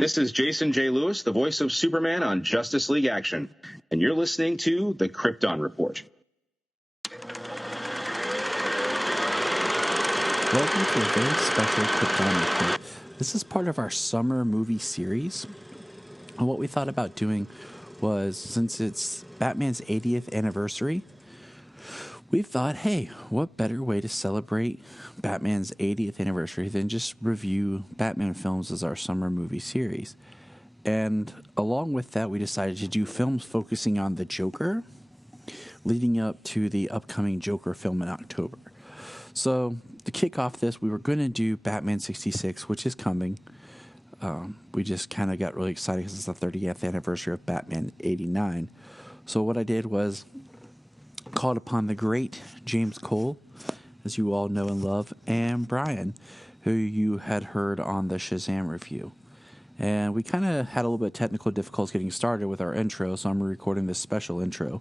This is Jason J. Lewis, the voice of Superman on Justice League Action, and you're listening to the Krypton Report. Welcome to a very special Krypton Report. This is part of our summer movie series. And what we thought about doing was, since it's Batman's 80th anniversary, we thought, hey, what better way to celebrate Batman's 80th anniversary than just review Batman films as our summer movie series? And along with that, we decided to do films focusing on the Joker, leading up to the upcoming Joker film in October. So to kick off this, we were going to do Batman 66, which is coming. We just kind of got really excited because it's the 30th anniversary of Batman 89. So what I did was called upon the great James Cole, as you all know and love, and Bryan, who you had heard on the Shazam review. And we kind of had a little bit of technical difficulties getting started with our intro, so I'm recording this special intro.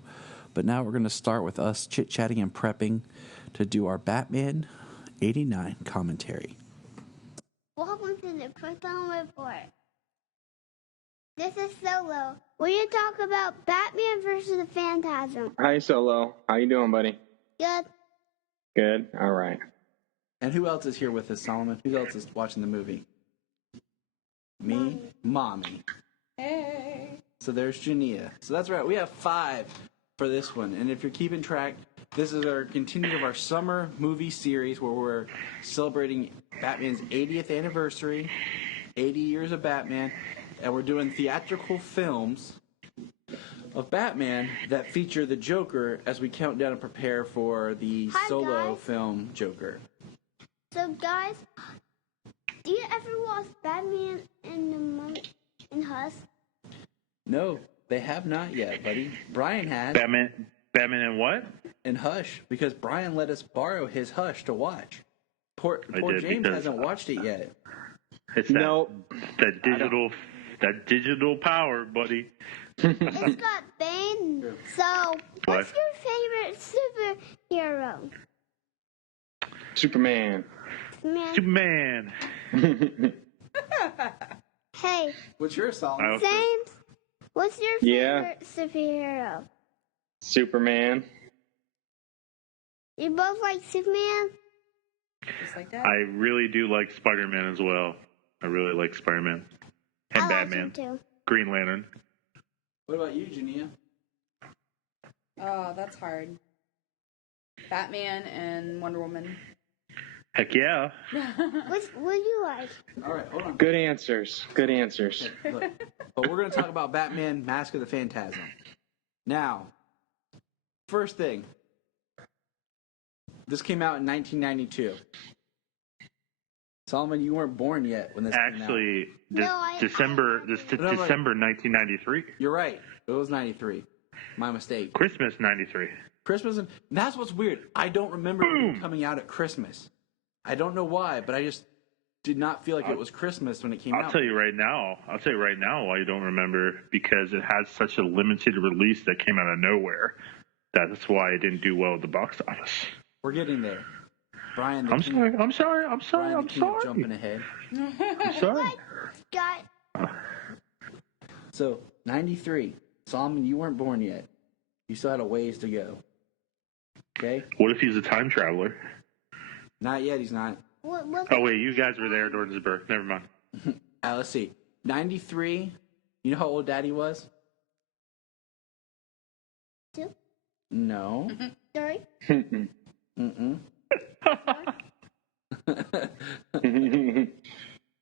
But now we're going to start with us chit-chatting and prepping to do our Batman 89 commentary. Welcome to the Krypton Report. This is Solo. We're going to talk about Batman versus the Phantasm. Hi, Solo. How you doing, buddy? Good. Good. All right. And who else is here with us, Solomon? Who else is watching the movie? Me? Mommy. Hey. So there's Jania. So that's right. We have 5 for this one. And if you're keeping track, this is our continued of our summer movie series where we're celebrating Batman's 80th anniversary, 80 years of Batman, and we're doing theatrical films of Batman that feature the Joker as we count down and prepare for the solo film Joker. So, guys, do you ever watch Batman in Hush? No, they have not yet, buddy. Bryan has. Batman and what? In Hush, because Bryan let us borrow his Hush to watch. Poor James hasn't watched it yet. It's that digital power, buddy. It's got Bane. So, what's your favorite superhero? Superman. Superman. Hey. What's your Solomon? James, what's your favorite superhero? Superman. You both like Superman? Just like that? I really do like Spider-Man as well. I really like Spider-Man. And I Batman. like him too. Green Lantern. What about you, Jania? Oh, that's hard. Batman and Wonder Woman. Heck yeah. What do you like? All right, hold on. Good answers. Good answers. Look, but we're going to talk about Batman, Mask of the Phantasm. Now, first thing. This came out in 1992. Solomon, you weren't born yet when this came out. Actually, No, December like- 1993. You're right. It was 93. My mistake. Christmas 93. Christmas, and that's what's weird. I don't remember it coming out at Christmas. I don't know why, but I just did not feel like it was Christmas when it came out. I'll tell you right now why you don't remember, because it had such a limited release that came out of nowhere. That's why it didn't do well at the box office. We're getting there. Bryan, I'm sorry. Bryan, jumping ahead. I'm sorry. Got So, 93. Solomon, you weren't born yet. You still had a ways to go. Okay? What if he's a time traveler? Not yet, he's not. what Oh, wait, you guys were there during his birth. Never mind. Let's see. 93. You know how old Daddy was? 2, No. 3. Mm-mm.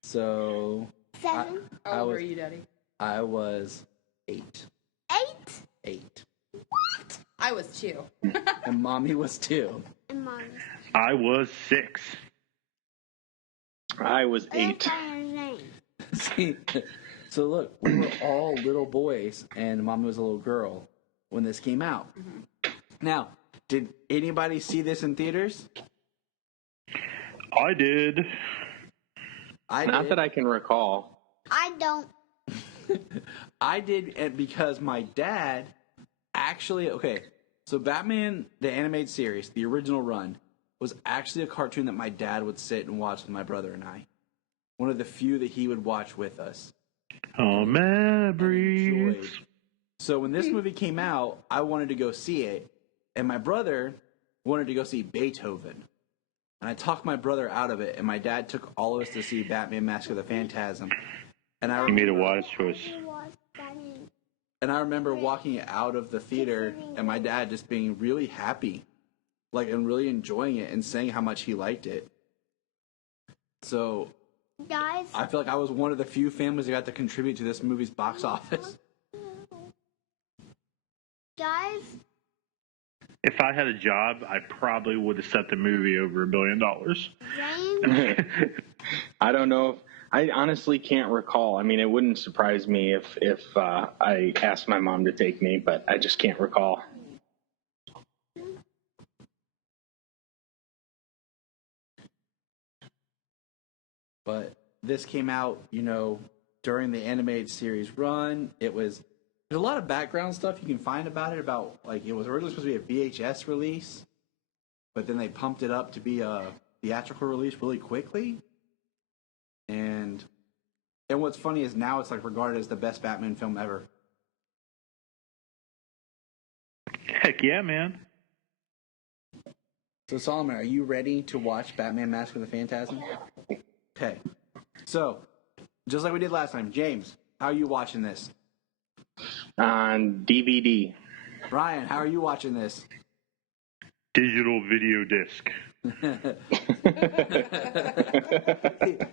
So, 7. How old were you, Daddy? I was 8. 8. 8. What? I was 2. And Mommy was 2. And Mommy. I was 6. I was 8. See, so look, we were all little boys, and Mommy was a little girl when this came out. Mm-hmm. Now, did anybody see this in theaters? I did. Not that I can recall. I don't. I did, and because my dad actually, okay, so Batman, the animated series, the original run, was actually a cartoon that my dad would sit and watch with my brother and I. One of the few that he would watch with us. Oh, memories. enjoyed. So when this movie came out, I wanted to go see it, and my brother wanted to go see Beethoven. And I talked my brother out of it, and my dad took all of us to see Batman Mask of the Phantasm. And You made a wise choice. And I remember walking out of the theater, and my dad just being really happy, and really enjoying it, and saying how much he liked it. So, Guys, I feel like I was one of the few families that got to contribute to this movie's box office. guys, If I had a job, I probably would have set the movie over $1 billion. James, I don't know. I honestly can't recall. I mean, it wouldn't surprise me if I asked my mom to take me, but I just can't recall. But this came out, during the animated series run. There's a lot of background stuff you can find about it. It was originally supposed to be a VHS release, but then they pumped it up to be a theatrical release really quickly. And what's funny is now it's regarded as the best Batman film ever. Heck yeah, man. So Solomon, are you ready to watch Batman Mask of the Phantasm? Okay. So, just like we did last time, James, how are you watching this? On DVD. Bryan, how are you watching this? Digital video disc.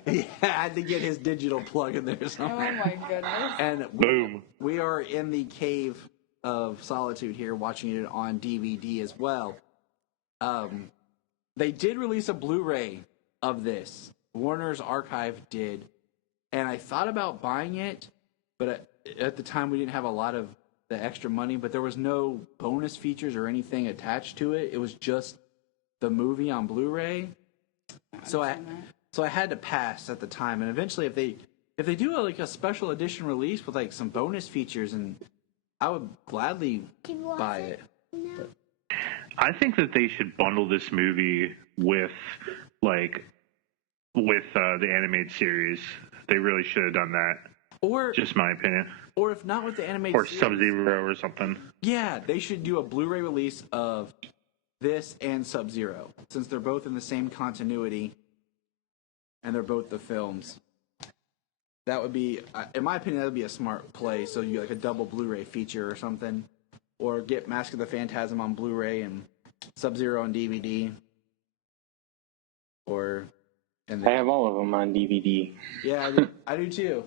He had to get his digital plug in there Oh somewhere. my goodness. And Boom. we are in the cave of solitude here, watching it on DVD as well. They did release a Blu-ray of this. Warner's Archive did, and I thought about buying it, but at the time we didn't have a lot of the extra money. But there was no bonus features or anything attached to it. It was just the movie on Blu-ray. So I had to pass at the time. And eventually, if they do a special edition release with some bonus features, and I would gladly buy it. No. I think that they should bundle this movie with the animated series. They really should have done that. Or Just my opinion. or if not with the animated Or series, Sub-Zero or something. yeah, they should do a Blu-ray release of this and Sub-Zero, since they're both in the same continuity and they're both the films. That would be, in my opinion, that would be a smart play. So you a double Blu-ray feature or something, or get Mask of the Phantasm on Blu-ray and Sub-Zero on DVD. I have all of them on DVD. Yeah, I do too.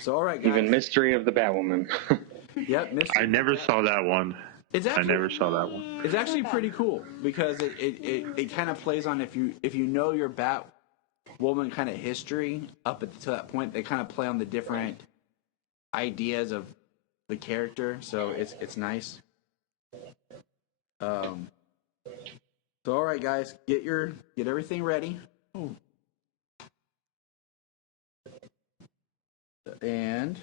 So all right, guys. Even Mystery of the Batwoman. Yep, Mystery. I never saw that one. I never saw that one. It's actually pretty cool because it kind of plays on if you know your Batwoman kind of history up to that point, they kind of play on the different ideas of the character, so it's nice. So all right, guys, get everything ready. Ooh. And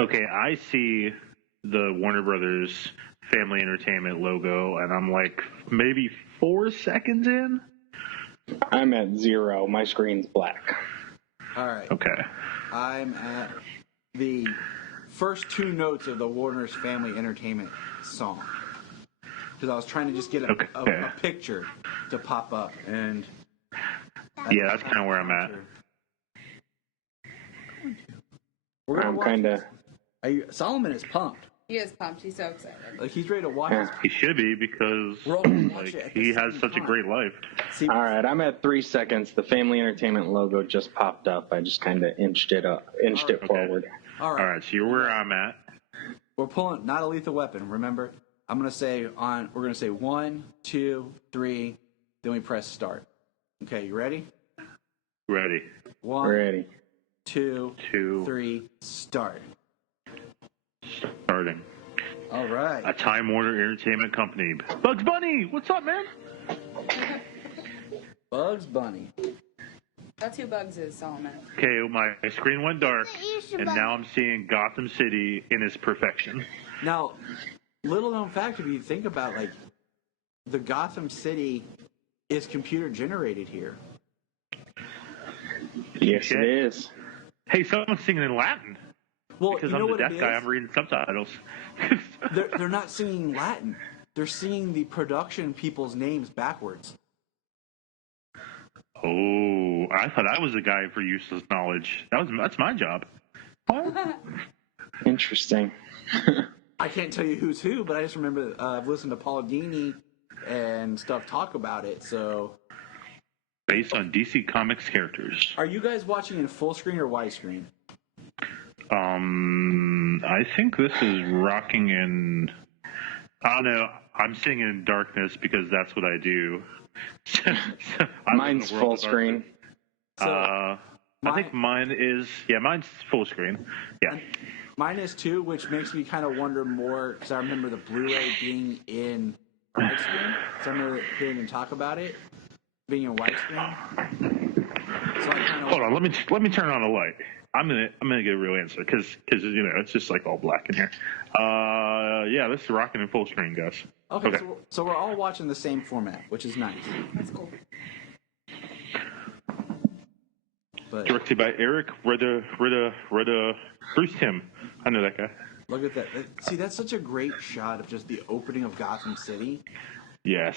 Okay, I see the Warner Brothers Family Entertainment logo, and I'm maybe 4 seconds in. I'm at 0. My screen's black. all right, Okay. I'm at the first 2 notes of the Warner's Family Entertainment song because I was trying to just get a picture to pop up, and Yeah, that's kind of where I'm at. I'm kind of... Solomon is pumped. He is pumped. He's so excited. He's ready to watch this. He should be because We're all gonna watch it at the he same has such a time. great life. See, All right, I'm at 3 seconds. The Family Entertainment logo just popped up. I just kind of inched it forward. all All right, right, so you're where I'm at. we're pulling not a lethal weapon. Remember, I'm gonna say we're gonna say 1, 2, 3, then we press start. Okay, you ready? Ready. 1, Ready. 2, 2, 3, start. starting. All right. A Time Warner Entertainment Company. Bugs Bunny, what's up, man? Bugs Bunny. That's who Bugs is, Solomon. Okay, my screen went dark, Easter and Bunny. now I'm seeing Gotham City in its perfection. Now, little known fact, if you think about the Gotham City is computer generated here. Yes, it is. Hey, someone's singing in Latin. Well, Because you know I'm the what deaf it guy, is? I'm reading subtitles. They're not singing Latin. They're singing the production people's names backwards. Oh, I thought I was the guy for useless knowledge. That's my job. Interesting. I can't tell you who's who, but I just remember I've listened to Paul Dini and stuff talk about it. So, Based on DC Comics characters. are you guys watching in full screen or widescreen? I think this is rocking in. I don't know. I'm seeing it in darkness because that's what I do. I live in a Mine's world full of darkness. screen. I think mine's full screen. Yeah. Mine is too, which makes me kind of wonder more because I remember the Blu-ray being in widescreen. So I remember hearing them talk about it being in widescreen. So I kind of Hold on. Let me turn on a light. I'm gonna get a real answer because it's just like all black in here. Yeah, this is rocking in full screen, guys. Okay. So we're all watching the same format, which is nice. That's cool. But Directed by Eric Rida Bruce Tim. I know that guy. look at that. See, that's such a great shot of just the opening of Gotham City. Yes.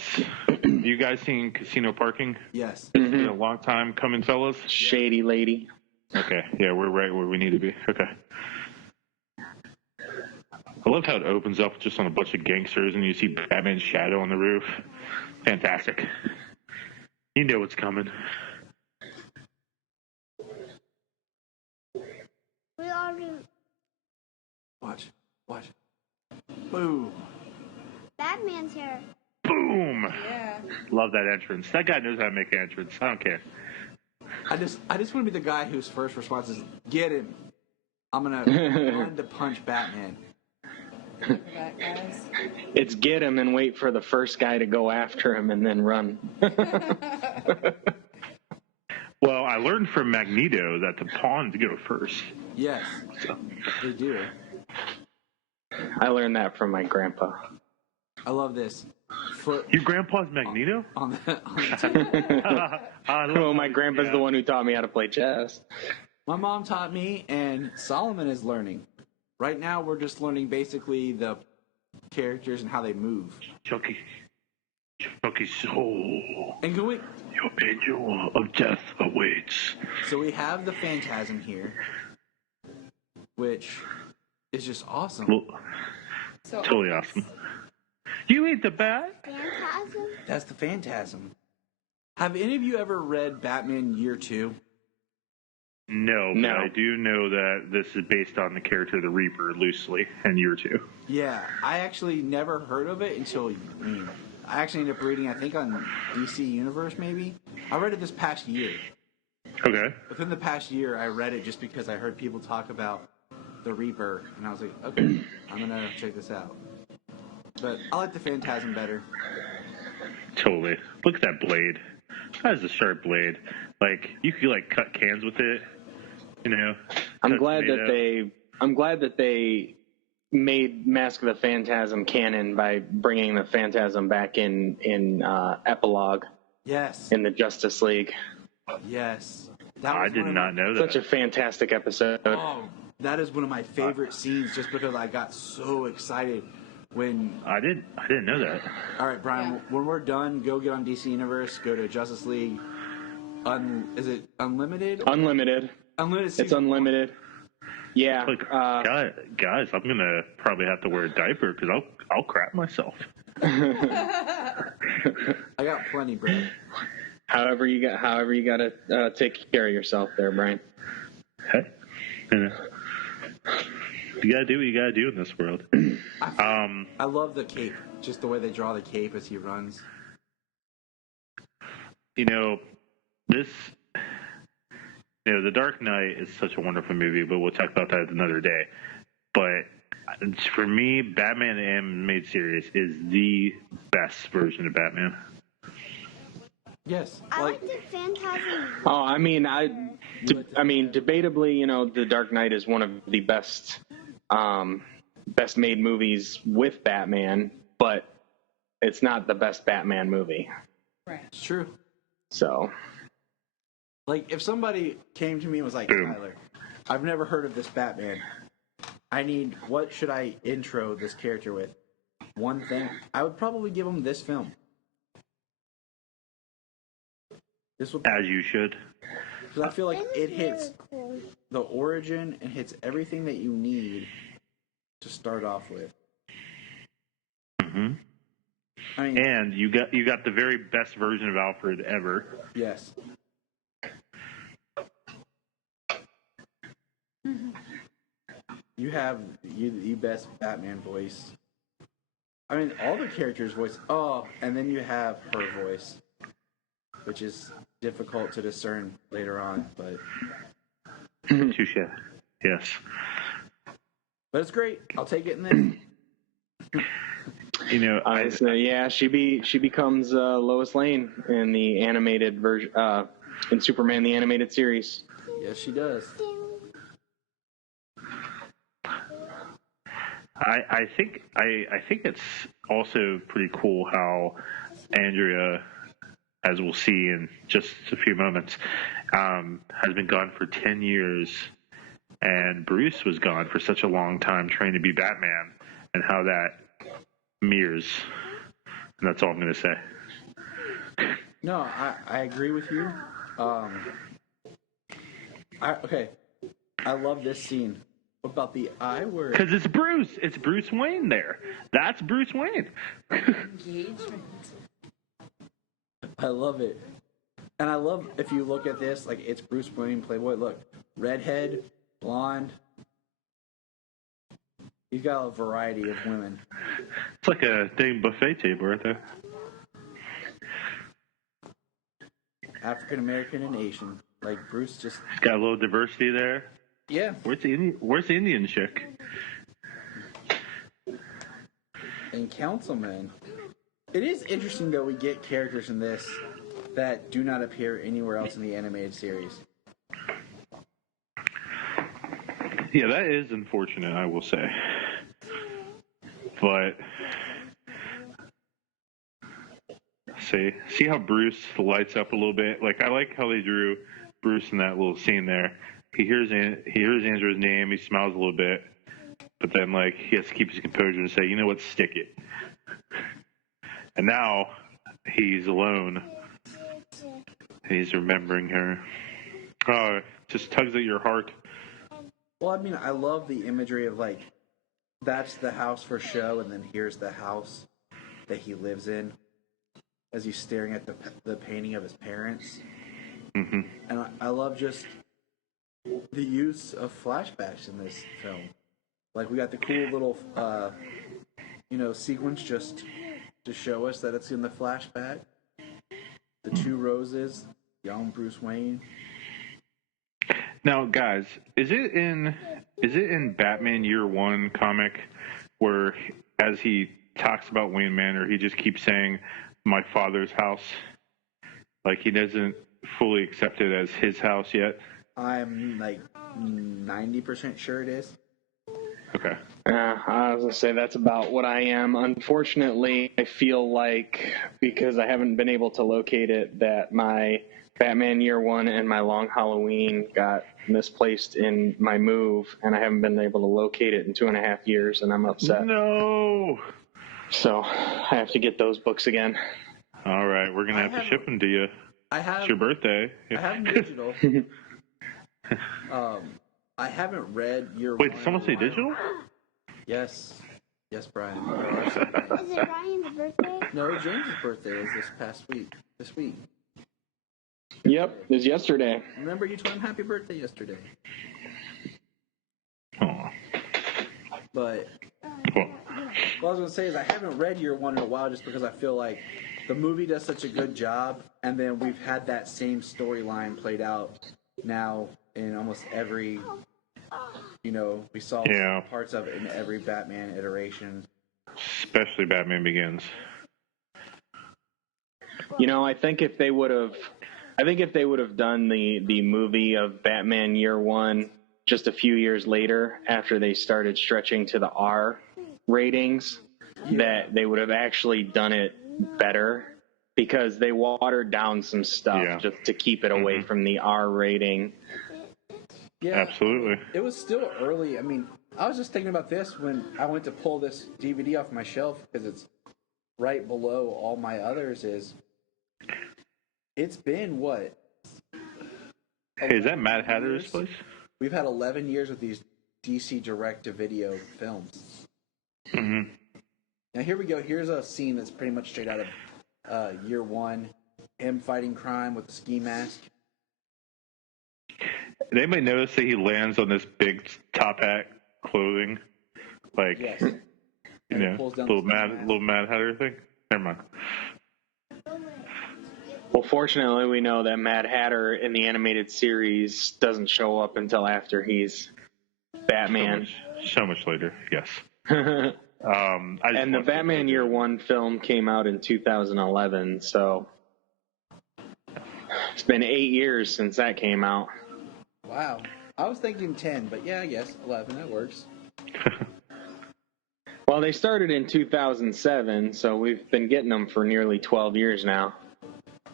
You guys seen Casino Parking? Yes. It's been a long time coming, fellas. Shady lady. Okay. Yeah, we're right where we need to be. Okay. I love how it opens up just on a bunch of gangsters and you see Batman's shadow on the roof. Fantastic. You know what's coming. We already. Watch. Boom. Batman's here. Boom! Yeah. Love that entrance. That guy knows how to make an entrance. I don't care. I just want to be the guy whose first response is get him. I'm gonna run to punch Batman. Look at that, guys. It's get him and wait for the first guy to go after him and then run. Well, I learned from Magneto that the pawns go first. Yes, they do. I learned that from my grandpa. I love this. Foot Your grandpa's Magneto? on the Well, my grandpa's the one who taught me how to play chess. My mom taught me, and Solomon is learning. Right now, we're just learning basically the characters and how they move. Chucky's soul. And can we? Your angel of death awaits. So we have the Phantasm here, which is just awesome. Well, So totally awesome. You eat the bat? Phantasm? That's the Phantasm. Have any of you ever read Batman Year 2? No, No. but I do know that this is based on the character of the Reaper loosely in Year 2. Yeah, I actually never heard of it until I actually ended up reading, I think, on DC Universe, maybe. I read it this past year. Okay. Within the past year, I read it just because I heard people talk about the Reaper, and I was like, okay, I'm going to check this out. But I like the Phantasm better. Totally. Look at that blade. That is a sharp blade. Like, you could, like, cut cans with it, you know? I'm cut glad tomato. that they made Mask of the Phantasm canon by bringing the Phantasm back in Epilogue Yes. in the Justice League. Yes. I did not know that. Such a fantastic episode. Oh, that is one of my favorite scenes just because I got so excited when... I didn't know that. All right, Brian, Yeah. when we're done, go get on DC Universe, go to Justice League. Is it Unlimited? Unlimited. Unlimited It's season unlimited. Yeah. Like, guys, I'm gonna probably have to wear a diaper because I'll crap myself. I got plenty, bro. However you got to take care of yourself there, Brian. Hey, you know, you gotta do what you gotta do in this world. I love the cape, just the way they draw the cape as he runs. You know, The Dark Knight is such a wonderful movie, but we'll talk about that another day. But for me, Batman the Animated Series is the best version of Batman. Yes. I like the Phantasm. Oh, I mean, debatably, The Dark Knight is one of the best made movies with Batman, but it's not the best Batman movie. Right. It's true. So, Like, if somebody came to me and was like, Boom. Tyler, I've never heard of this Batman. What should I intro this character with? One thing, I would probably give him this film. This would, As you should. because I feel like This it is hits really cool. the origin and hits everything that you need to start off with. Hmm. I mean, And you got the very best version of Alfred ever. yes. You have the best Batman voice. I mean, all the characters' voice. Oh, and then you have her voice, which is difficult to discern later on, but Touche. Yes. it's great. I'll take it in this. You know, yeah, she becomes Lois Lane in the animated version, in Superman the Animated Series. Yes, she does. I think it's also pretty cool how Andrea, as we'll see in just a few moments, has been gone for 10 years, and Bruce was gone for such a long time trying to be Batman, and how that mirrors. And that's all I'm going to say. No, I agree with you. Okay. I love this scene. What about the I word? Because it's Bruce. It's Bruce Wayne there. That's Bruce Wayne. Engagement. I love it. And I love, if you look at this, like, it's Bruce Wayne, Playboy. Look, redhead, blonde. He's got a variety of women. It's like a dang buffet table right there. African American and Asian. Like, Bruce just... It's got a little diversity there. Yeah. Where's the Indian chick? And Councilman. It is interesting, though, we get characters in this that do not appear anywhere else in the animated series. Yeah, that is unfortunate, I will say. But see how Bruce lights up a little bit. Like, I like how they drew Bruce in that little scene there. He hears Andrew's name. He smiles a little bit, but then like he has to keep his composure and say, "You know what? Stick it." And now he's alone. And he's remembering her. Oh, just tugs at your heart. Well, I mean, I love the imagery of, like, that's the house for show, and then here's the house that he lives in as he's staring at the painting of his parents. Mm-hmm. And I love just the use of flashbacks in this film. Like, we got the cool little, sequence just to show us that it's in the flashback. The two roses, young Bruce Wayne. Now, guys, is it in Batman Year One comic where, as he talks about Wayne Manor, he just keeps saying, "My father's house"? Like, he doesn't fully accept it as his house yet. I'm like 90% sure it is. Okay. I was going to say that's about what I am. Unfortunately, I feel like, because I haven't been able to locate it, that my Batman Year One and my Long Halloween got misplaced in my move, and I haven't been able to locate it in 2.5 years, and I'm upset. No. So I have to get those books again. All right, we're gonna have to ship them to you. It's your birthday. I have digital. I haven't read your. Wait, did someone say digital? Yes, Brian. Is it Ryan's birthday? No, James's birthday is this week. Yep, it was yesterday. Remember, you told him happy birthday yesterday. Oh. But Cool. what I was going to say is I haven't read Year One in a while just because I feel like the movie does such a good job, and then we've had that same storyline played out now in almost every, we saw parts of it in every Batman iteration. Especially Batman Begins. I think if they would have done the movie of Batman Year One just a few years later, after they started stretching to the R ratings, that they would have actually done it better. because they watered down some stuff just to keep it away from the R rating. Yeah, absolutely. It was still early. I mean, I was just thinking about this when I went to pull this DVD off my shelf because it's right below all my others. It's been what? Hey, is that Mad Hatter's place? We've had 11 years with these DC direct-to-video films. Mm-hmm. Now here we go. Here's a scene that's pretty much straight out of Year One. Him fighting crime with the ski mask. They may notice that he lands on this big top hat clothing, like Yes. you know, little Mad Hatter thing. Never mind. Well, fortunately, we know that Mad Hatter in the animated series doesn't show up until after he's Batman. So much later, yes. And the Batman Year One film came out in 2011, so it's been 8 years since that came out. Wow. I was thinking 10, but yeah, I guess 11. That works. Well, they started in 2007, so we've been getting them for nearly 12 years now.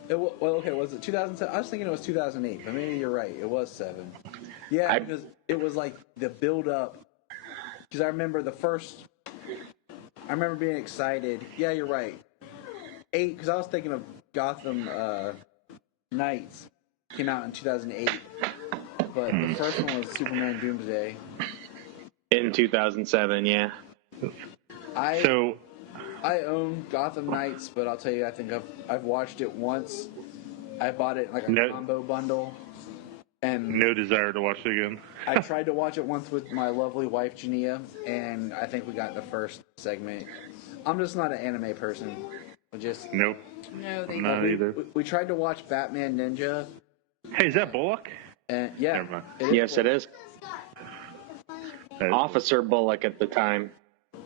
Was it 2007? I was thinking it was 2008, but maybe you're right. It was 7. Yeah, because it was like the build-up. Because I remember I remember being excited. Yeah, you're right. 8, because I was thinking of Gotham Knights. Came out in 2008. But the first one was Superman Doomsday. In 2007, yeah. I own Gotham Knights, but I'll tell you, I think I've watched it once. I bought it like a combo bundle. And no desire to watch it again. I tried to watch it once with my lovely wife, Jania, and I think we got the first segment. I'm just not an anime person. Nope. No, I'm not either. We tried to watch Batman Ninja. Hey, is that Bullock? Yeah. Never mind. Yes, it is. Officer Bullock at the time.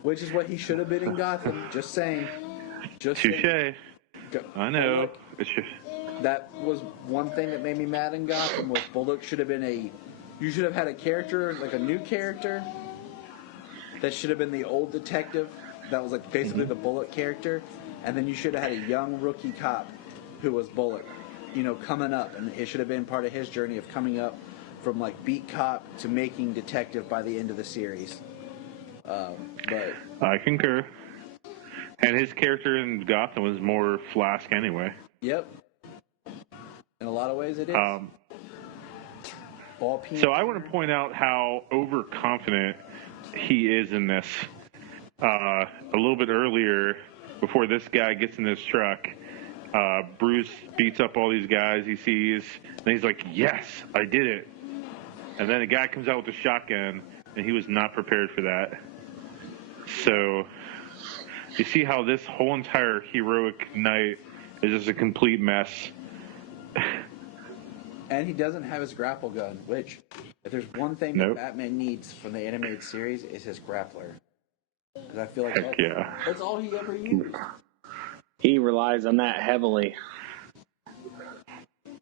Which is what he should have been in Gotham. Just saying. Touche. I know. That was one thing that made me mad in Gotham was Bullock should have been you should have had a character, like a new character, that should have been the old detective. That was like basically the Bullock character. And then you should have had a young rookie cop who was Bullock, coming up. And it should have been part of his journey of coming up from like beat cop to making detective by the end of the series. But I concur. And his character in Gotham was more Flask anyway. Yep. In a lot of ways, it is. So I want to point out how overconfident he is in this. A little bit earlier, before this guy gets in this truck, Bruce beats up all these guys he sees, and he's like, "Yes, I did it." And then a guy comes out with a shotgun, and he was not prepared for that. So you see how this whole entire heroic night is just a complete mess. And he doesn't have his grapple gun, which, if there's one thing that Batman needs from the animated series, is his grappler. Because I feel like that's all he ever used. He relies on that heavily.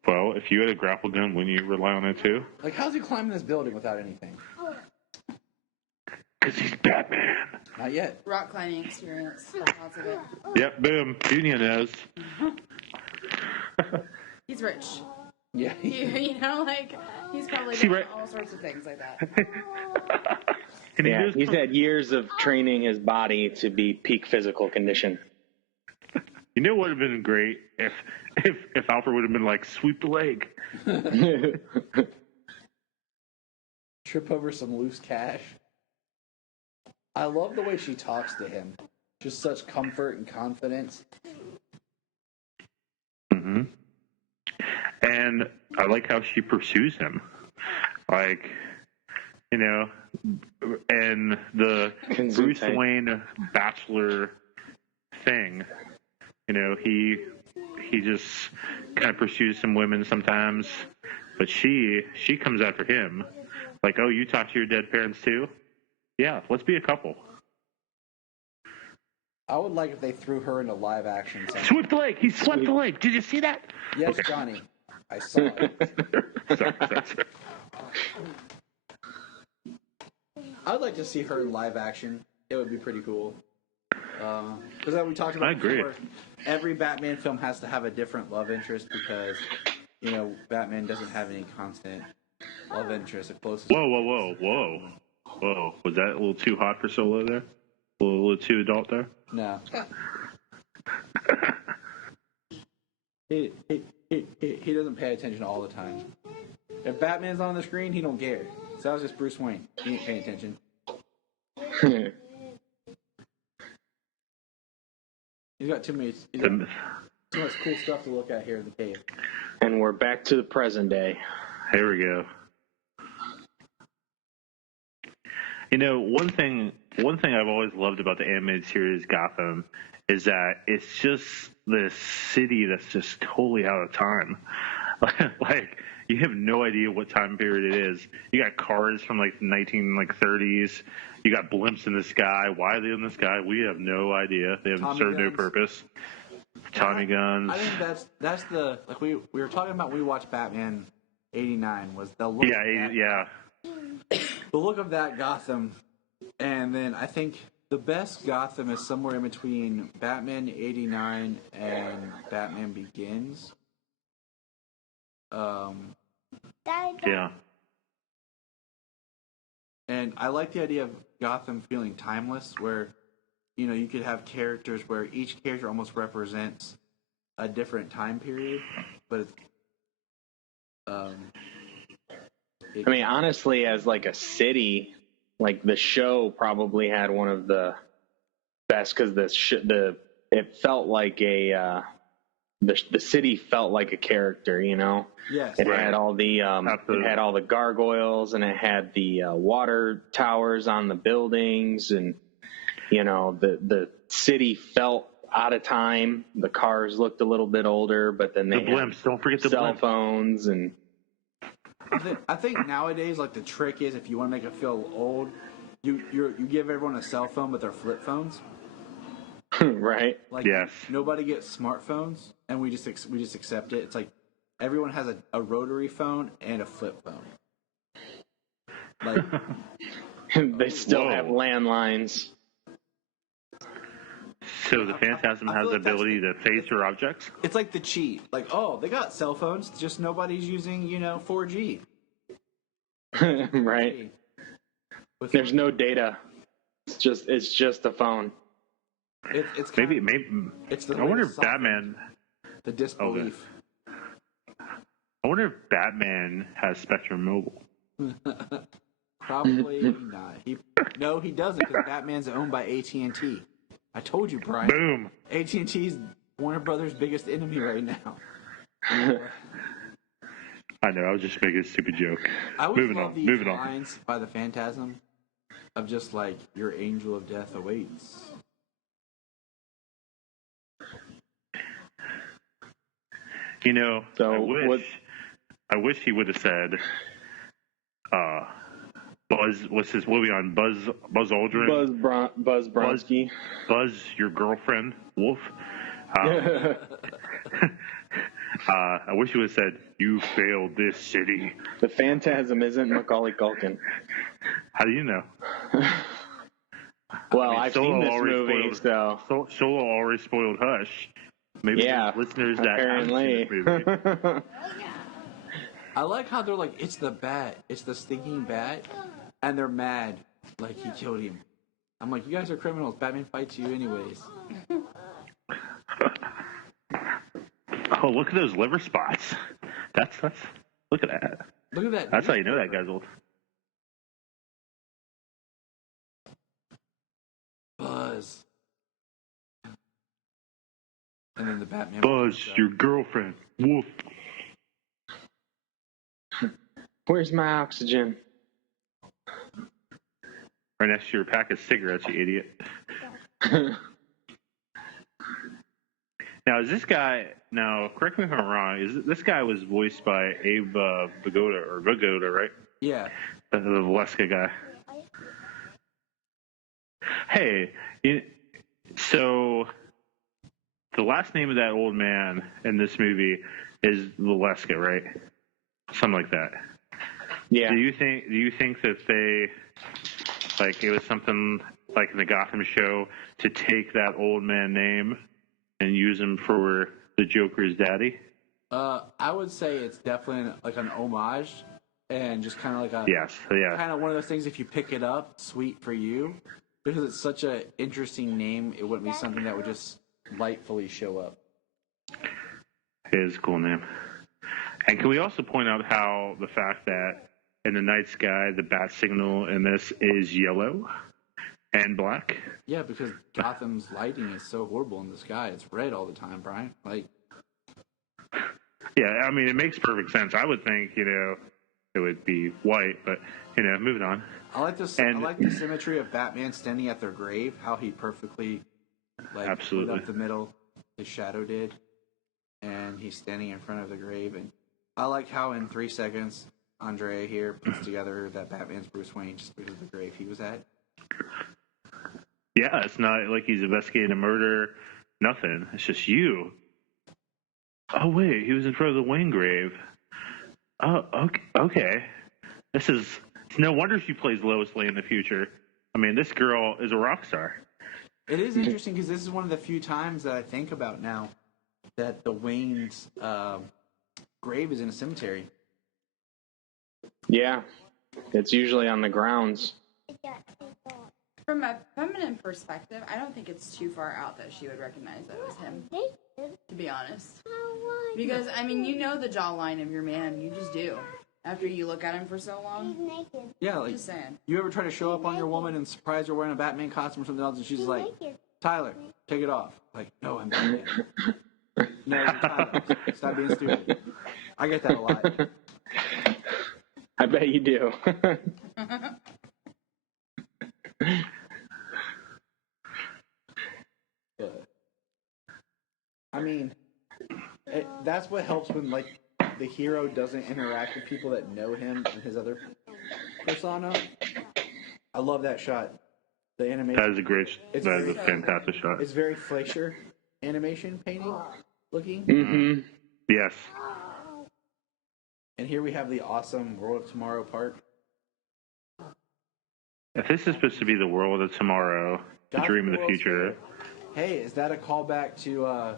Well, if you had a grapple gun, wouldn't you rely on it too? Like, how's he climbing this building without anything? Because he's Batman. Not yet. Rock climbing experience. Lots of it. Yep, boom. Junior knows. He's rich. Yeah. He's probably done all sorts of things like that. Yeah, he's had years of training his body to be peak physical condition. You know what would have been great if Alfred would have been like, sweep the leg. Trip over some loose cash. I love the way she talks to him. Just such comfort and confidence. Mm-hmm. And I like how she pursues him. Like, and the Bruce Wayne bachelor thing, he just kind of pursues some women sometimes, but she comes after him. Like, oh, you talk to your dead parents too? Yeah, let's be a couple. I would like if they threw her into live action. Sweep the leg! He swept the leg! Did you see that? Yes, okay. Johnny. I saw it. sorry. I would like to see her in live action. It would be pretty cool. Because we talked about I agree. before, every Batman film has to have a different love interest because, Batman doesn't have any constant love interest. The closest. Whoa. Was that a little too hot for Solo there? A little too adult there? No. He doesn't pay attention all the time. If Batman's on the screen, he don't care. So that was just Bruce Wayne. He ain't paying attention. He's got too much cool stuff to look at here in the cave. And we're back to the present day. Here we go. One thing I've always loved about the animated series Gotham is that it's just this city that's just totally out of time. Like, you have no idea what time period it is. You got cars from like the 1930s. You got blimps in the sky. Why are they in the sky? We have no idea. They have served no purpose. Tommy guns. I think that's the we were talking about. We watched Batman '89 was the look. Yeah. The look of that Gotham, and then I think the best Gotham is somewhere in between Batman '89 and Batman Begins. Yeah. And I like the idea of Gotham feeling timeless, where you could have characters where each character almost represents a different time period, but honestly, as like a city, like the show probably had one of the best because it felt like the city felt like a character, Yes. It had all the gargoyles, and it had the water towers on the buildings, and the city felt out of time. The cars looked a little bit older, but then they the blimps. Don't forget the cell blimps. phones and. I think nowadays, like, the trick is if you want to make it feel old, you give everyone a cell phone with their flip phones. Right. Like, yes. Nobody gets smartphones, and we just accept it. It's like everyone has a rotary phone and a flip phone. Like they still have landlines. So the Phantasm has the ability to phase through objects? It's like the cheat. Like, they got cell phones, just nobody's using, 4G. Right. There's no data. It's just a phone. It's maybe. It's the I wonder if Batman. The disbelief. I wonder if Batman has Spectrum Mobile. Probably not. He doesn't, because Batman's owned by AT&T. I told you, Bryan. Boom. AT&T's Warner Brothers' biggest enemy right now. I know. I was just making a stupid joke. I always love these lines lines by the Phantasm of just like, your angel of death awaits. I wish he would have said, Buzz, what's his movie on? Buzz Aldrin? Buzz Bronski. Buzz, your girlfriend, Wolf. I wish he would have said, you failed this city. The Phantasm isn't Macaulay Culkin. How do you know? Well, I've seen this movie, so. Solo already spoiled Hush. Maybe there's listeners that apparently. haven't seen this movie. I like how they're like, it's the bat. It's the stinking bat. And they're mad. Like, he killed him. I'm like, you guys are criminals. Batman fights you anyways. Oh, look at those liver spots. That's look at that. Look at that. That's how you know that guy's old. Buzz. And then the Batman. Buzz, your girlfriend. Wolf. Where's my oxygen? Right next to your pack of cigarettes, you idiot. Now, is this guy... Now, correct me if I'm wrong. This guy was voiced by Abe Vigoda, right? Yeah. The Valeska guy. Hey, so the last name of that old man in this movie is Valeska, right? Something like that. Yeah. Do you think that they, like, it was something like in the Gotham show, to take that old man name and use him for the Joker's daddy? I would say it's definitely like an homage, and just kind of like a kind of one of those things. If you pick it up, sweet for you, because it's such an interesting name. It wouldn't be something that would just lightfully show up. It is a cool name. And can we also point out how the fact that in the night sky, the bat signal in this is yellow and black? Yeah, because Gotham's lighting is so horrible in the sky. It's red all the time, Brian. Like, yeah, I mean, it makes perfect sense. I would think, it would be white, but, moving on. I like this. I like the symmetry of Batman standing at their grave. How he perfectly, put up the middle. His shadow did, and he's standing in front of the grave. And I like how in 3 seconds, Andre here puts together that Batman's Bruce Wayne just because of the grave he was at. Yeah, it's not like he's investigating a murder. Nothing. It's just you. Oh wait, he was in front of the Wayne grave. Oh, okay. It's no wonder she plays Lois Lane in the future. I mean, this girl is a rock star. It is interesting because this is one of the few times that I think about now that the Wayne's grave is in a cemetery. Yeah, it's usually on the grounds. From a feminine perspective, I don't think it's too far out that she would recognize that it was him. To be honest. Because, I mean, you know the jawline of your man. You just do. After you look at him for so long. Yeah, like, just saying. You ever try to show up on your woman and surprise her wearing a Batman costume or something else, and she's like, Tyler, take it off. Like, no, I'm Batman. No, you're Tyler. Stop being stupid. I get that a lot. I bet you do. I mean, that's what helps when, the hero doesn't interact with people that know him and his other persona. I love that shot. The animation. That is a fantastic shot. It's very Fleischer animation painting looking. Mm-hmm. Yes. And here we have the awesome World of Tomorrow part. If this is supposed to be the world of tomorrow, the dream of the future. Hey, is that a callback to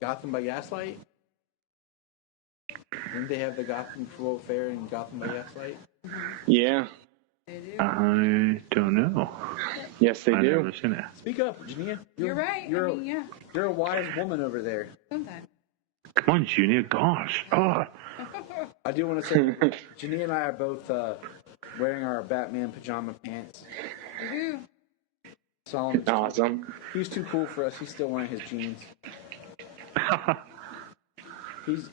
Gotham by Gaslight? Didn't they have the Gotham World Fair in Gotham by Gaslight? Yeah. They do. I don't know. Yes, they do. I've never seen it. Speak up, Jania. You're right. You're a wise woman over there. Sometimes. Come on, Junior. Gosh. Oh. I do want to say, Jania and I are both wearing our Batman pajama pants. Woohoo. Solomon. Awesome. He's too cool for us. He's still wearing his jeans.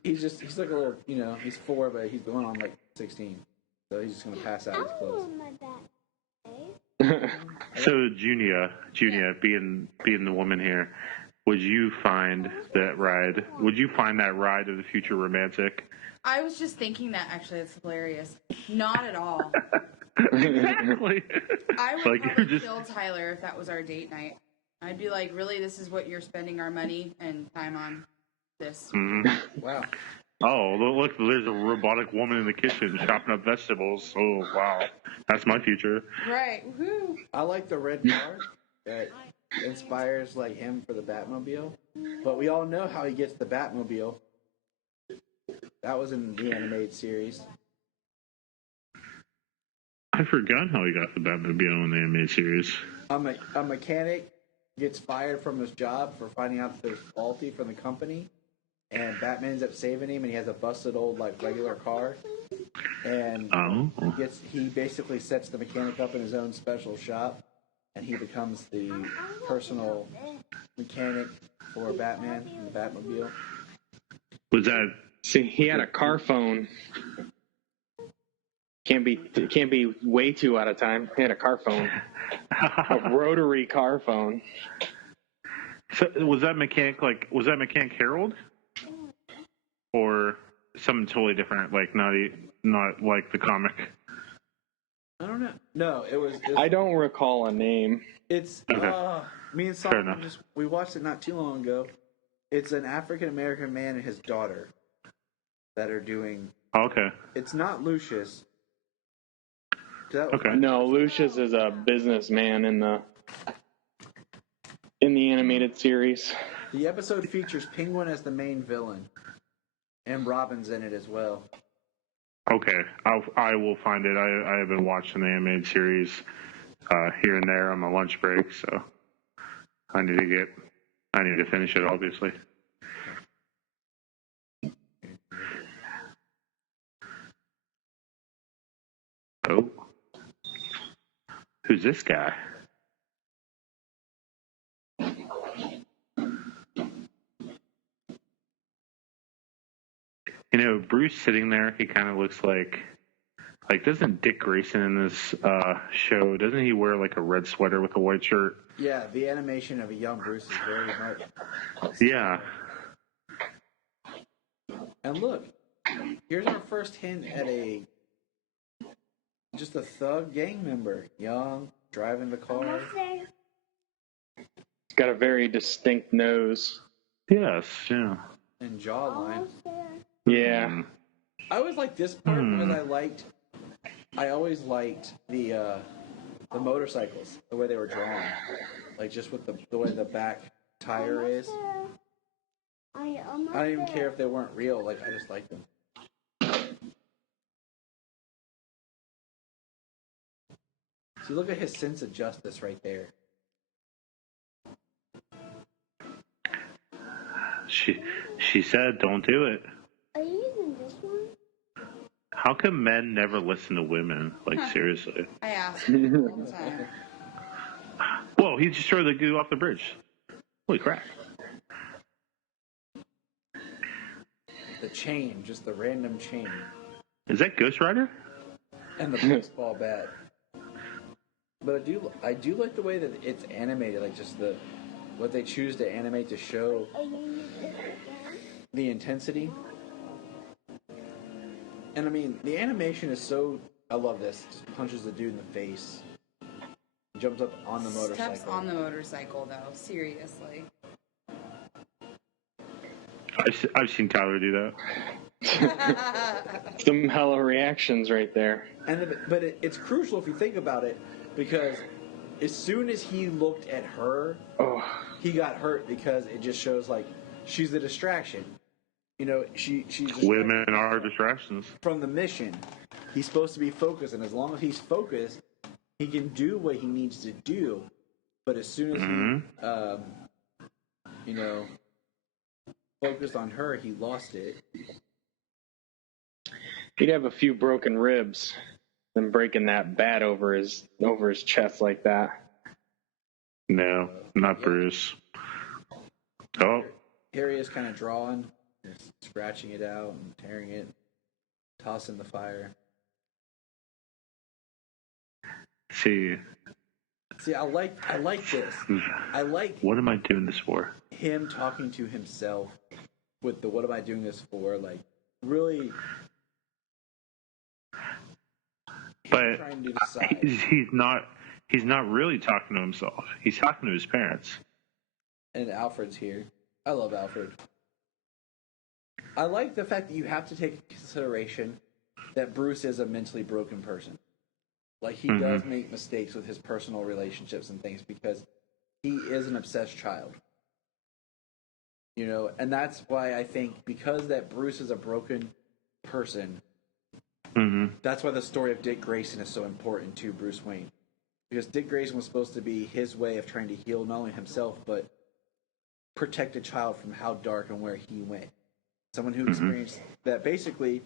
He's like a little, he's 4, but he's going on 16. So he's just going to pass out his clothes. So, Junia, being the woman here, would you find that ride of the future romantic? I was just thinking that, actually. It's hilarious. Not at all. Exactly. I would probably kill Tyler if that was our date night. I'd be like, really, this is what you're spending our money and time on? This. Mm-hmm. Wow. Oh, look, there's a robotic woman in the kitchen chopping up vegetables. Oh, wow. That's my future. Right. Woohoo. I like the red car that inspires him for the Batmobile. But we all know how he gets the Batmobile. That was in the animated series. I forgot how he got the Batmobile in the animated series. A mechanic gets fired from his job for finding out that there's faulty from the company. And Batman ends up saving him, and he has a busted old regular car. And he basically sets the mechanic up in his own special shop, and he becomes the personal mechanic for Batman in the Batmobile. Was that? See, he had a car phone. Can't be way too out of time. He had a car phone, a rotary car phone. So was that mechanic Harold? Or something totally different, not like the comic. I don't know. No, it was I don't recall a name. It's okay. Me and Solomon we watched it not too long ago. It's an African American man and his daughter that are doing. Okay. It's not Lucius. Okay. No, Lucius is a businessman in the animated series. The episode features Penguin as the main villain, and Robin's in it as well. Okay, I will find it. I have been watching the animated series here and there on my lunch break, so I need to finish it, obviously. Oh, who's this guy? You know, Bruce sitting there, he kind of looks like doesn't Dick Grayson in this show, doesn't he wear like a red sweater with a white shirt? Yeah, the animation of a young Bruce is very much. Yeah. And look, here's our first hint at just a thug gang member, young, driving the car. He's got a very distinct nose. Yes, yeah. And jawline. Yeah. I always liked this part because I always liked the motorcycles, the way they were drawn, like just with the way the back tire is. I don't even care if they weren't real. Like I just liked them. See, look at his sense of justice right there. She said, "Don't do it." Are you using this one? How come men never listen to women? Like seriously. I ask him all the time. Whoa, he just threw the goo off the bridge. Holy crap. The chain, just the random chain. Is that Ghost Rider? And the baseball bat. But I do like the way that it's animated, like just what they choose to animate to show the intensity. And I mean, the animation is so, I love this. Just punches the dude in the face. Jumps up on the motorcycle. Steps on the motorcycle, though. Seriously. I've seen Tyler do that. Some hella reactions right there. But it's crucial if you think about it, because as soon as he looked at her, he got hurt because it just shows like she's a distraction. You know, she's women are distractions from the mission. He's supposed to be focused, and as long as he's focused, he can do what he needs to do. But as soon as he, focused on her, he lost it. He'd have a few broken ribs than breaking that bat over his chest like that. No, not Bruce. Oh. Harry is kind of drawing, scratching it out and tearing it, tossing the fire. See, I like this. I like. What am I doing this for? Him talking to himself with the "What am I doing this for?" Like really. But trying to decide. He's not really talking to himself. He's talking to his parents. And Alfred's here. I love Alfred. I like the fact that you have to take into consideration that Bruce is a mentally broken person. Like, he does make mistakes with his personal relationships and things because he is an obsessed child. You know, and that's why I think because that Bruce is a broken person, that's why the story of Dick Grayson is so important to Bruce Wayne. Because Dick Grayson was supposed to be his way of trying to heal not only himself, but protect a child from how dark and where he went. Someone who experienced that basically,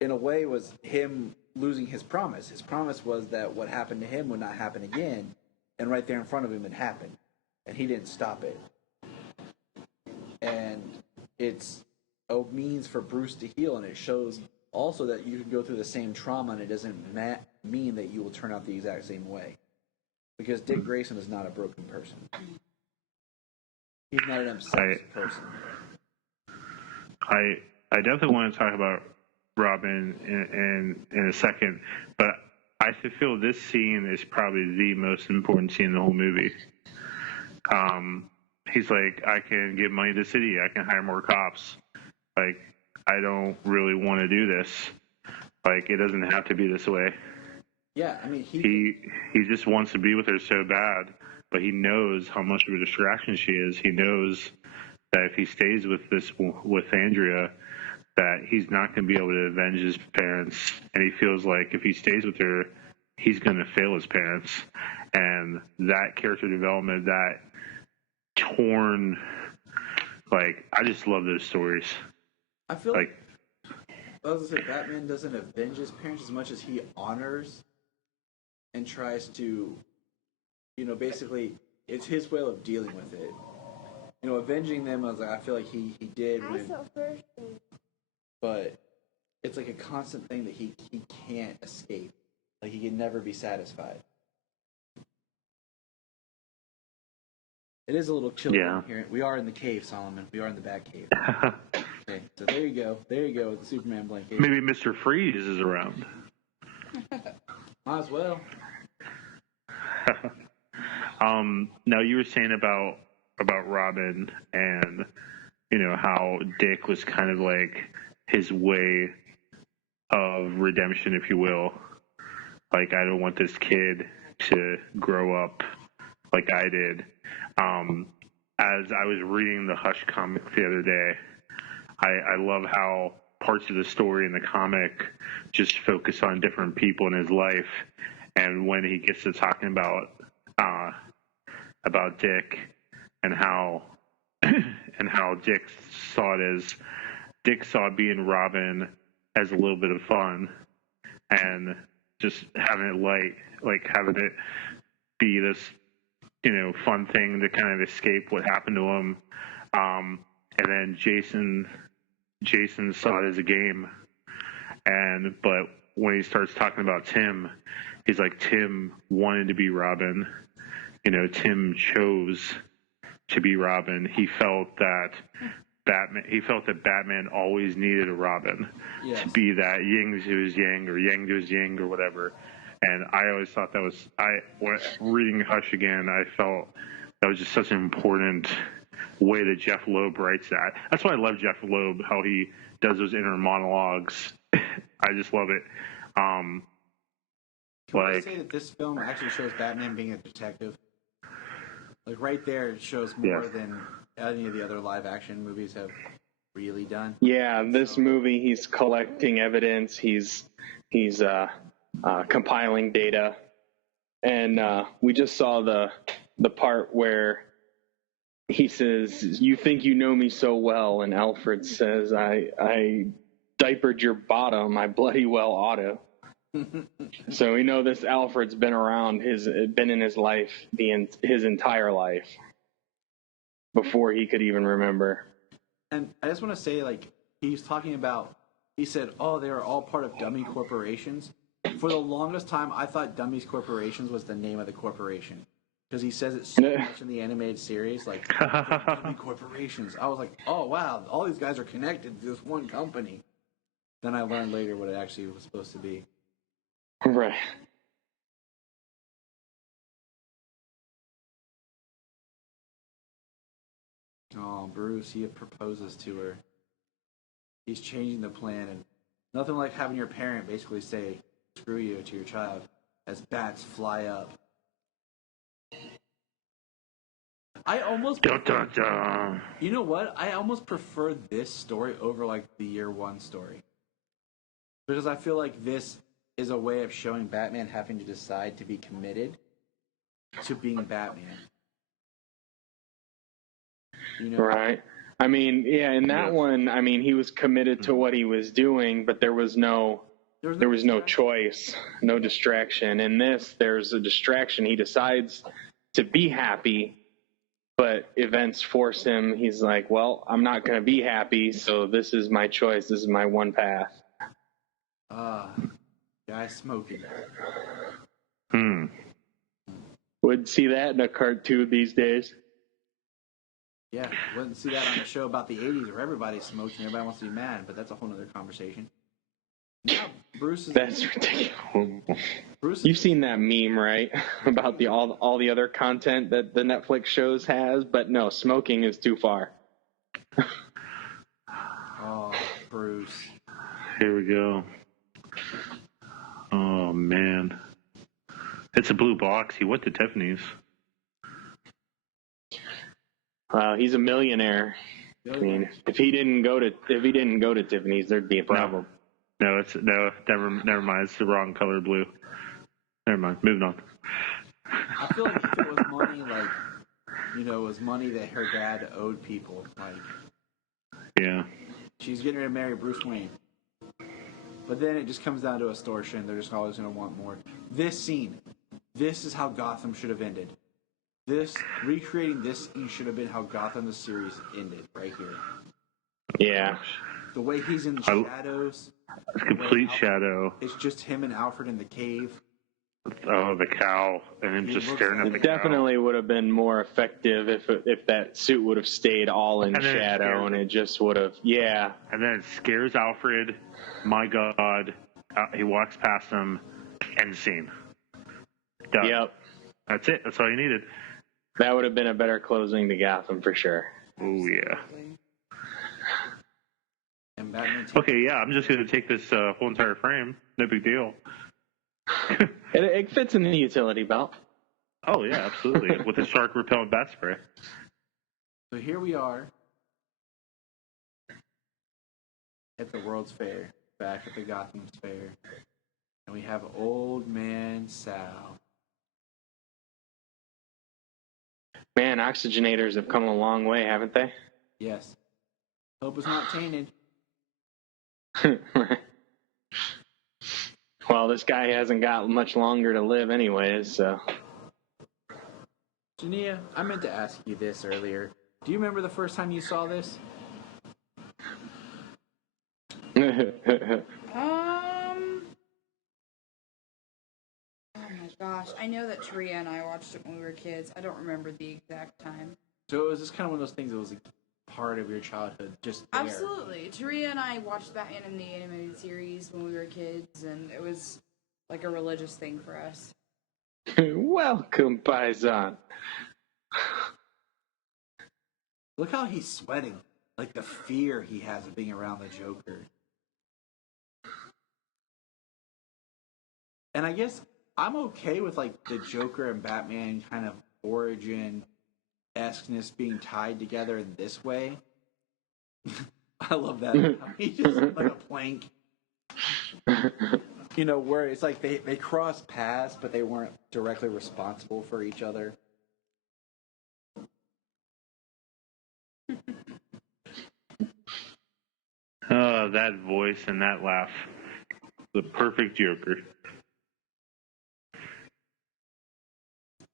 in a way, was him losing his promise. His promise was that what happened to him would not happen again, and right there in front of him it happened. And he didn't stop it. And it's a means for Bruce to heal, and it shows also that you can go through the same trauma, and it doesn't mean that you will turn out the exact same way. Because Dick Grayson is not a broken person. He's not an obsessed person. I definitely want to talk about Robin in a second, but I feel this scene is probably the most important scene in the whole movie. He's like, I can give money to the city, I can hire more cops. Like, I don't really want to do this. Like, it doesn't have to be this way. Yeah, I mean, he just wants to be with her so bad, but he knows how much of a distraction she is. He knows that if he stays with Andrea, that he's not going to be able to avenge his parents, and he feels like if he stays with her, he's going to fail his parents. And that character development, that torn, like, I just love those stories. I feel like I was gonna say, Batman doesn't avenge his parents as much as he honors and tries to, basically, it's his way of dealing with it. Avenging them, I feel like he did, but it's like a constant thing that he can't escape. Like, he can never be satisfied. It is a little chilly here. We are in the cave, Solomon. We are in the Bat Cave. Okay, so there you go. There you go with the Superman blanket. Maybe Mr. Freeze is around. Might as well. Now you were saying about Robin and how Dick was kind of like his way of redemption, if you will. Like, I don't want this kid to grow up like I did. As I was reading the Hush comic the other day, I love how parts of the story in the comic just focus on different people in his life, and when he gets to talking about Dick and how Dick saw being Robin as a little bit of fun and just having it light, like having it be this fun thing to kind of escape what happened to him. And then Jason saw it as a game. But when he starts talking about Tim, he's like, Tim wanted to be Robin. Tim chose to be Robin. He felt that Batman always needed a Robin to be that yin to his yang or yang to his yin or whatever. And I always thought that was, when reading Hush again, I felt that was just such an important way that Jeff Loeb writes that. That's why I love Jeff Loeb, how he does those inner monologues. I just love it. Can I say that this film actually shows Batman being a detective? Like, right there, it shows more than any of the other live-action movies have really done. Yeah, this movie, he's collecting evidence. He's compiling data, and we just saw the part where he says, "You think you know me so well," and Alfred says, "I diapered your bottom. I bloody well ought to." So we know this Alfred's been around, been in his life, his entire life, before he could even remember. And I just want to say, like, he said, "Oh, they are all part of dummy corporations." For the longest time, I thought Dummies Corporations was the name of the corporation. Because he says it so much in the animated series, like, Dummy Corporations. I was like, oh, wow, all these guys are connected to this one company. Then I learned later what it actually was supposed to be. Right. Oh, Bruce, he proposes to her. He's changing the plan, and nothing like having your parent basically say, screw you to your child as bats fly up. I almost You know what? I almost prefer this story over like the Year One story. Because I feel like this is a way of showing Batman having to decide to be committed to being Batman. Right. I mean, yeah, in that one, I mean, he was committed to what he was doing, but there was no choice, no distraction. In this, there's a distraction. He decides to be happy, but events force him. He's like, well, I'm not going to be happy, so this is my choice. This is my one path. Guy smoking. Would see that in a cartoon these days. Yeah, wouldn't see that on a show about the 80s where everybody's smoking, everybody wants to be mad, but that's a whole other conversation. Yeah, That's ridiculous. You've seen that meme, right? About all the other content that the Netflix shows has, but no, smoking is too far. Oh, Bruce. Here we go. Oh, man. It's a blue box. He went to Tiffany's. He's a millionaire. I mean, if he didn't go to Tiffany's, there'd be a problem. No, never mind. It's the wrong color blue. Never mind. Moving on. I feel like if it was money, like, it was money that her dad owed people. Like, yeah, she's getting ready to marry Bruce Wayne. But then it just comes down to extortion. They're just always going to want more. This scene, this is how Gotham should have ended. Recreating this scene should have been how Gotham the series ended, right here. Yeah. The way he's in the shadows. Complete shadow. It's just him and Alfred in the cave. Oh, the cow, and him just staring at the cow. It definitely would have been more effective if that suit would have stayed all in shadow, and it just would have, yeah. And then it scares Alfred. My God, he walks past him. End scene. Done. Yep. That's it. That's all you needed. That would have been a better closing to Gotham for sure. Oh yeah. Okay, yeah, I'm just going to take this whole entire frame. No big deal. It fits in the utility belt. Oh, yeah, absolutely. With the shark repellent bat spray. So here we are at the World's Fair, back at the Gotham Fair. And we have Old Man Sal. Man, oxygenators have come a long way, haven't they? Yes. Hope it's not tainted. Well, this guy hasn't got much longer to live anyways, so. Jania, I meant to ask you this earlier. Do you remember the first time you saw this? Oh my gosh. I know that Taria and I watched it when we were kids. I don't remember the exact time. So it was just kind of one of those things that was like part of your childhood, just there. Absolutely. Taria and I watched Batman in the animated series when we were kids, and it was like a religious thing for us. Welcome, Paisan. Look how he's sweating. Like the fear he has of being around the Joker. And I guess I'm okay with like the Joker and Batman kind of origin-esqueness being tied together in this way. I love that. He's just like a plank. Where it's like they crossed paths, but they weren't directly responsible for each other. Oh, that voice and that laugh. The perfect Joker.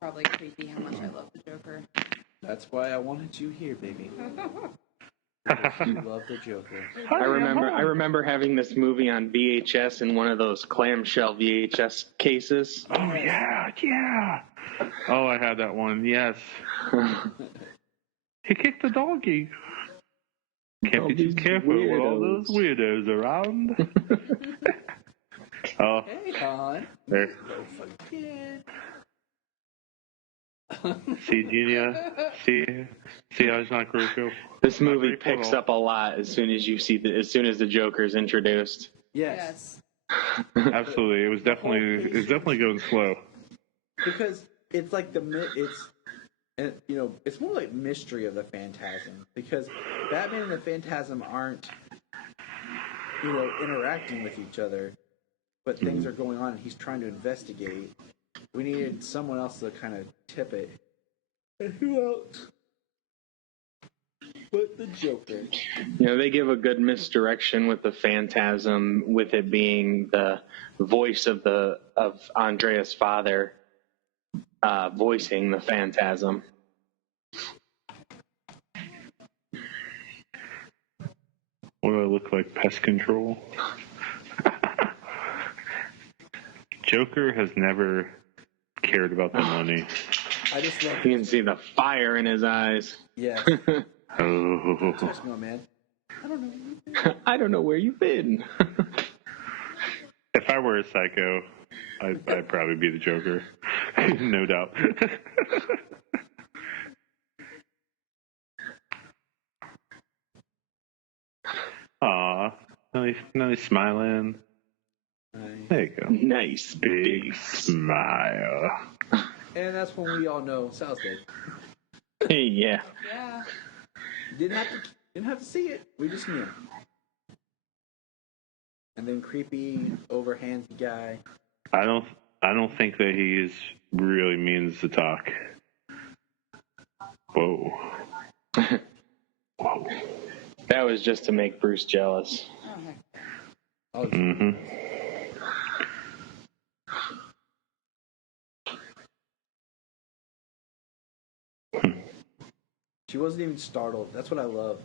Probably creepy how much I love the Joker. That's why I wanted you here, baby. You love the Joker. I remember having this movie on VHS in one of those clamshell VHS cases. Oh yeah. Oh, I had that one. Yes. He kicked the doggy. Can't be too careful with all those weirdos around. Oh. Hey, hon. There. Don't forget. See, Genia? See how it's not crucial? This movie picks up a lot as soon as the Joker's introduced. Yes. Absolutely. It was definitely going slow. Because it's like it's more like mystery of the Phantasm, because Batman and the Phantasm aren't interacting with each other, but things are going on and he's trying to investigate. We needed someone else to kind of tip it. And who else but the Joker? They give a good misdirection with the Phantasm, with it being the voice of Andrea's father voicing the Phantasm. What do I look like? Pest control? Joker has never cared about the money. I just love You can see the fire in his eyes. Yeah. Oh. Touch me, man. I don't know where you've been. If I were a psycho, I'd probably be the Joker. No doubt. Aw, now he's smiling. There you go. Nice Big smile. And that's when we all know Sal's dead. Yeah. Yeah. Didn't have to see it. We just knew. And then creepy, overhandsy guy. I don't think that he really means to talk. Whoa. Whoa. That was just to make Bruce jealous. Oh, heck. Oh, Mm-hmm. she wasn't even startled. That's what I love.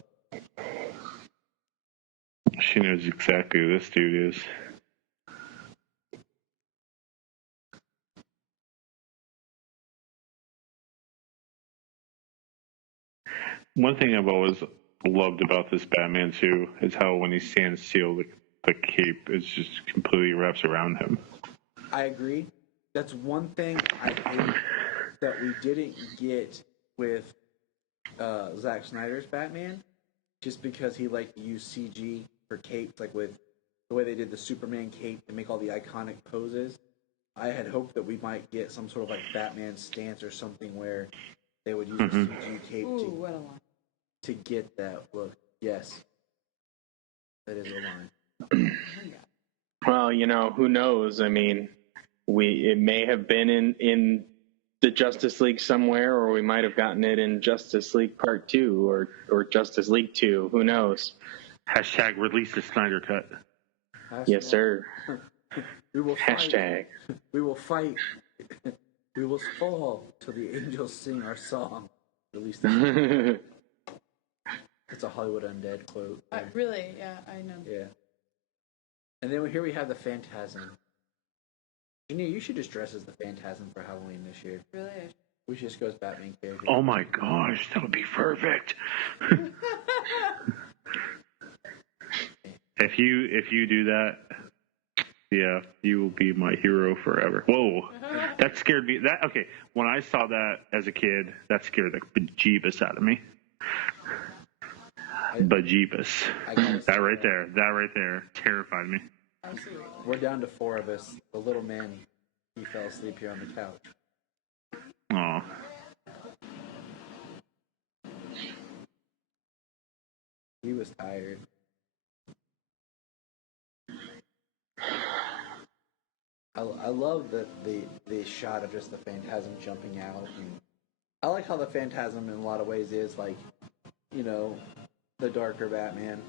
She knows exactly who this dude is. One thing I've always loved about this Batman too is how when he stands still, the cape is just completely wraps around him. I agree. That's one thing I hate that we didn't get with Zack Snyder's Batman, just because he liked to use CG for capes, like with the way they did the Superman cape to make all the iconic poses. I had hoped that we might get some sort of like Batman stance or something where they would use a CG cape Ooh, what a line. to get that look. Yes, that is a line. Well, who knows? I mean, it may have been in the Justice League somewhere, or we might have gotten it in Justice League Part 2 or Justice League 2. Who knows? Hashtag release the Snyder Cut. Yes, sir. We will fight. Hashtag. We will fight. We will fall till the angels sing our song. Release the It's a Hollywood Undead quote. Really? Yeah, I know. Yeah. And then here we have the Phantasm. Junior, you should just dress as the Phantasm for Halloween this year. Really? We should just go as Batman characters. Oh my gosh, that would be perfect. If you do that, yeah, you will be my hero forever. Whoa, that scared me. Okay, when I saw that as a kid, that scared the bejeebus out of me. Bejeebus. That right there terrified me. Absolutely. We're down to 4 of us. The little man, he fell asleep here on the couch. Aw. He was tired. I love the shot of just the Phantasm jumping out. And I like how the Phantasm in a lot of ways is like, the darker Batman.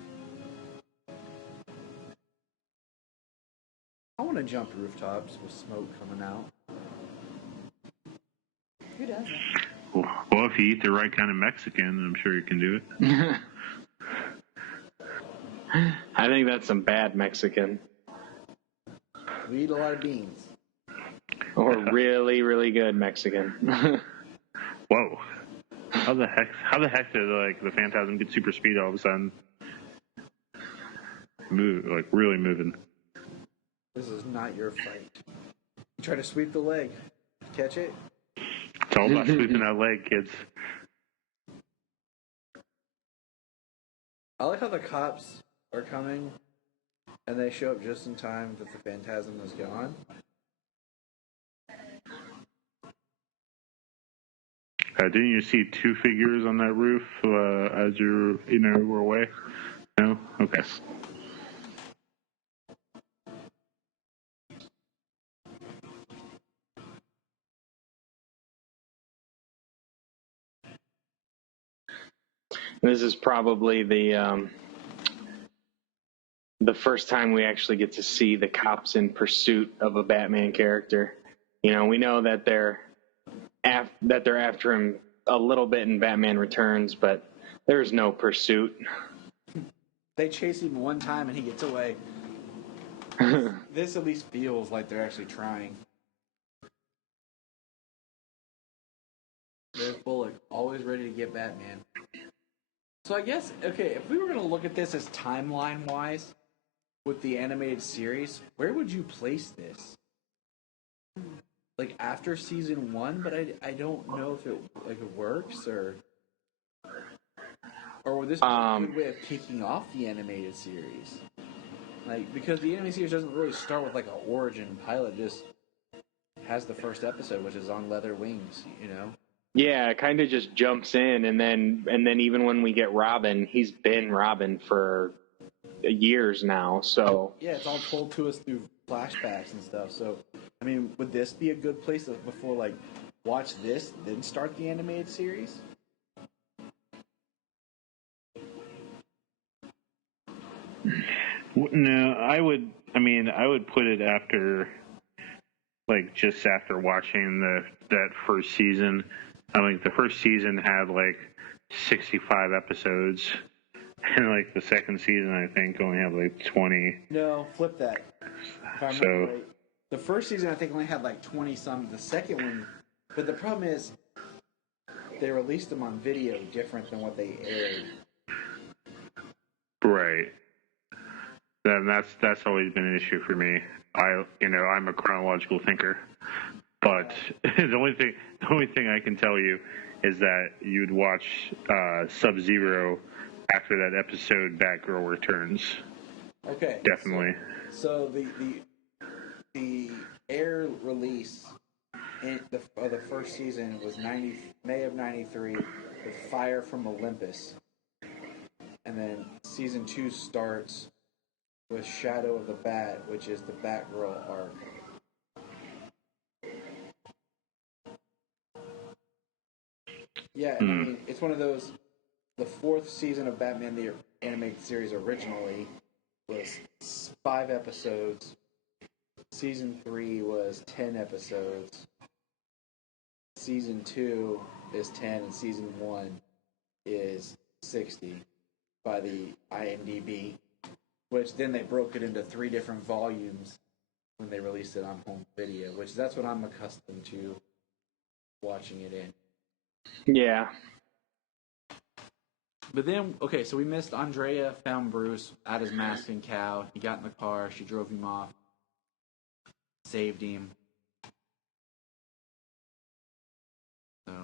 I want to jump rooftops with smoke coming out. Who doesn't? Well, if you eat the right kind of Mexican, I'm sure you can do it. I think that's some bad Mexican. We eat a lot of beans. Or really, really good Mexican. Whoa. How the heck did the Phantasm get super speed all of a sudden? Really moving. This is not your fight. You try to sweep the leg. Catch it? It's all about sweeping that leg, kids. I like how the cops are coming and they show up just in time that the Phantasm is gone. Didn't you see 2 figures on that roof as you were away? No? Okay. This is probably the first time we actually get to see the cops in pursuit of a Batman character. We know that they're after him a little bit in Batman Returns, but there's no pursuit. They chase him one time and he gets away. This at least feels like they're actually trying. There's Bullock, always ready to get Batman. So I guess, okay, if we were going to look at this as timeline-wise with the animated series, where would you place this? Like after season 1, but I don't know if it works or would this be a good way of kicking off the animated series? Like, because the anime series doesn't really start with like an origin pilot, just has the first episode, which is on leather wings, you know? Yeah, it kind of just jumps in, and then even when we get Robin, he's been Robin for years now. So Yeah, it's all told to us through flashbacks and stuff. So, I mean, would this be a good place to, before like watch this, then start the animated series? No, I would. I mean, I would put it after, like, just after watching that first season. I mean, the first season had like 65 episodes, and like the second season, I think, only had like 20. No, flip that. If I remember right. The first season, I think, only had like 20 some. The second one, but the problem is they released them on video different than what they aired. Right. Then that's always been an issue for me. I'm a chronological thinker, but the only thing I can tell you is that you'd watch Sub-Zero after that episode Batgirl Returns. Okay. Definitely. So the air release of the first season was May of '93 with Fire from Olympus, and then season 2 starts with Shadow of the Bat, which is the Batgirl arc. Yeah, and I mean, it's one of those. The 4th season of Batman the Animated Series originally was 5 episodes. Season 3 was 10 episodes. Season 2 is 10, and Season 1 is 60 by the IMDb, which then they broke it into 3 different volumes when they released it on home video, which that's what I'm accustomed to watching it in. yeah. But then, okay, so we missed Andrea found Bruce at his mask and cow. He got in the car. She drove him off. Saved him. So,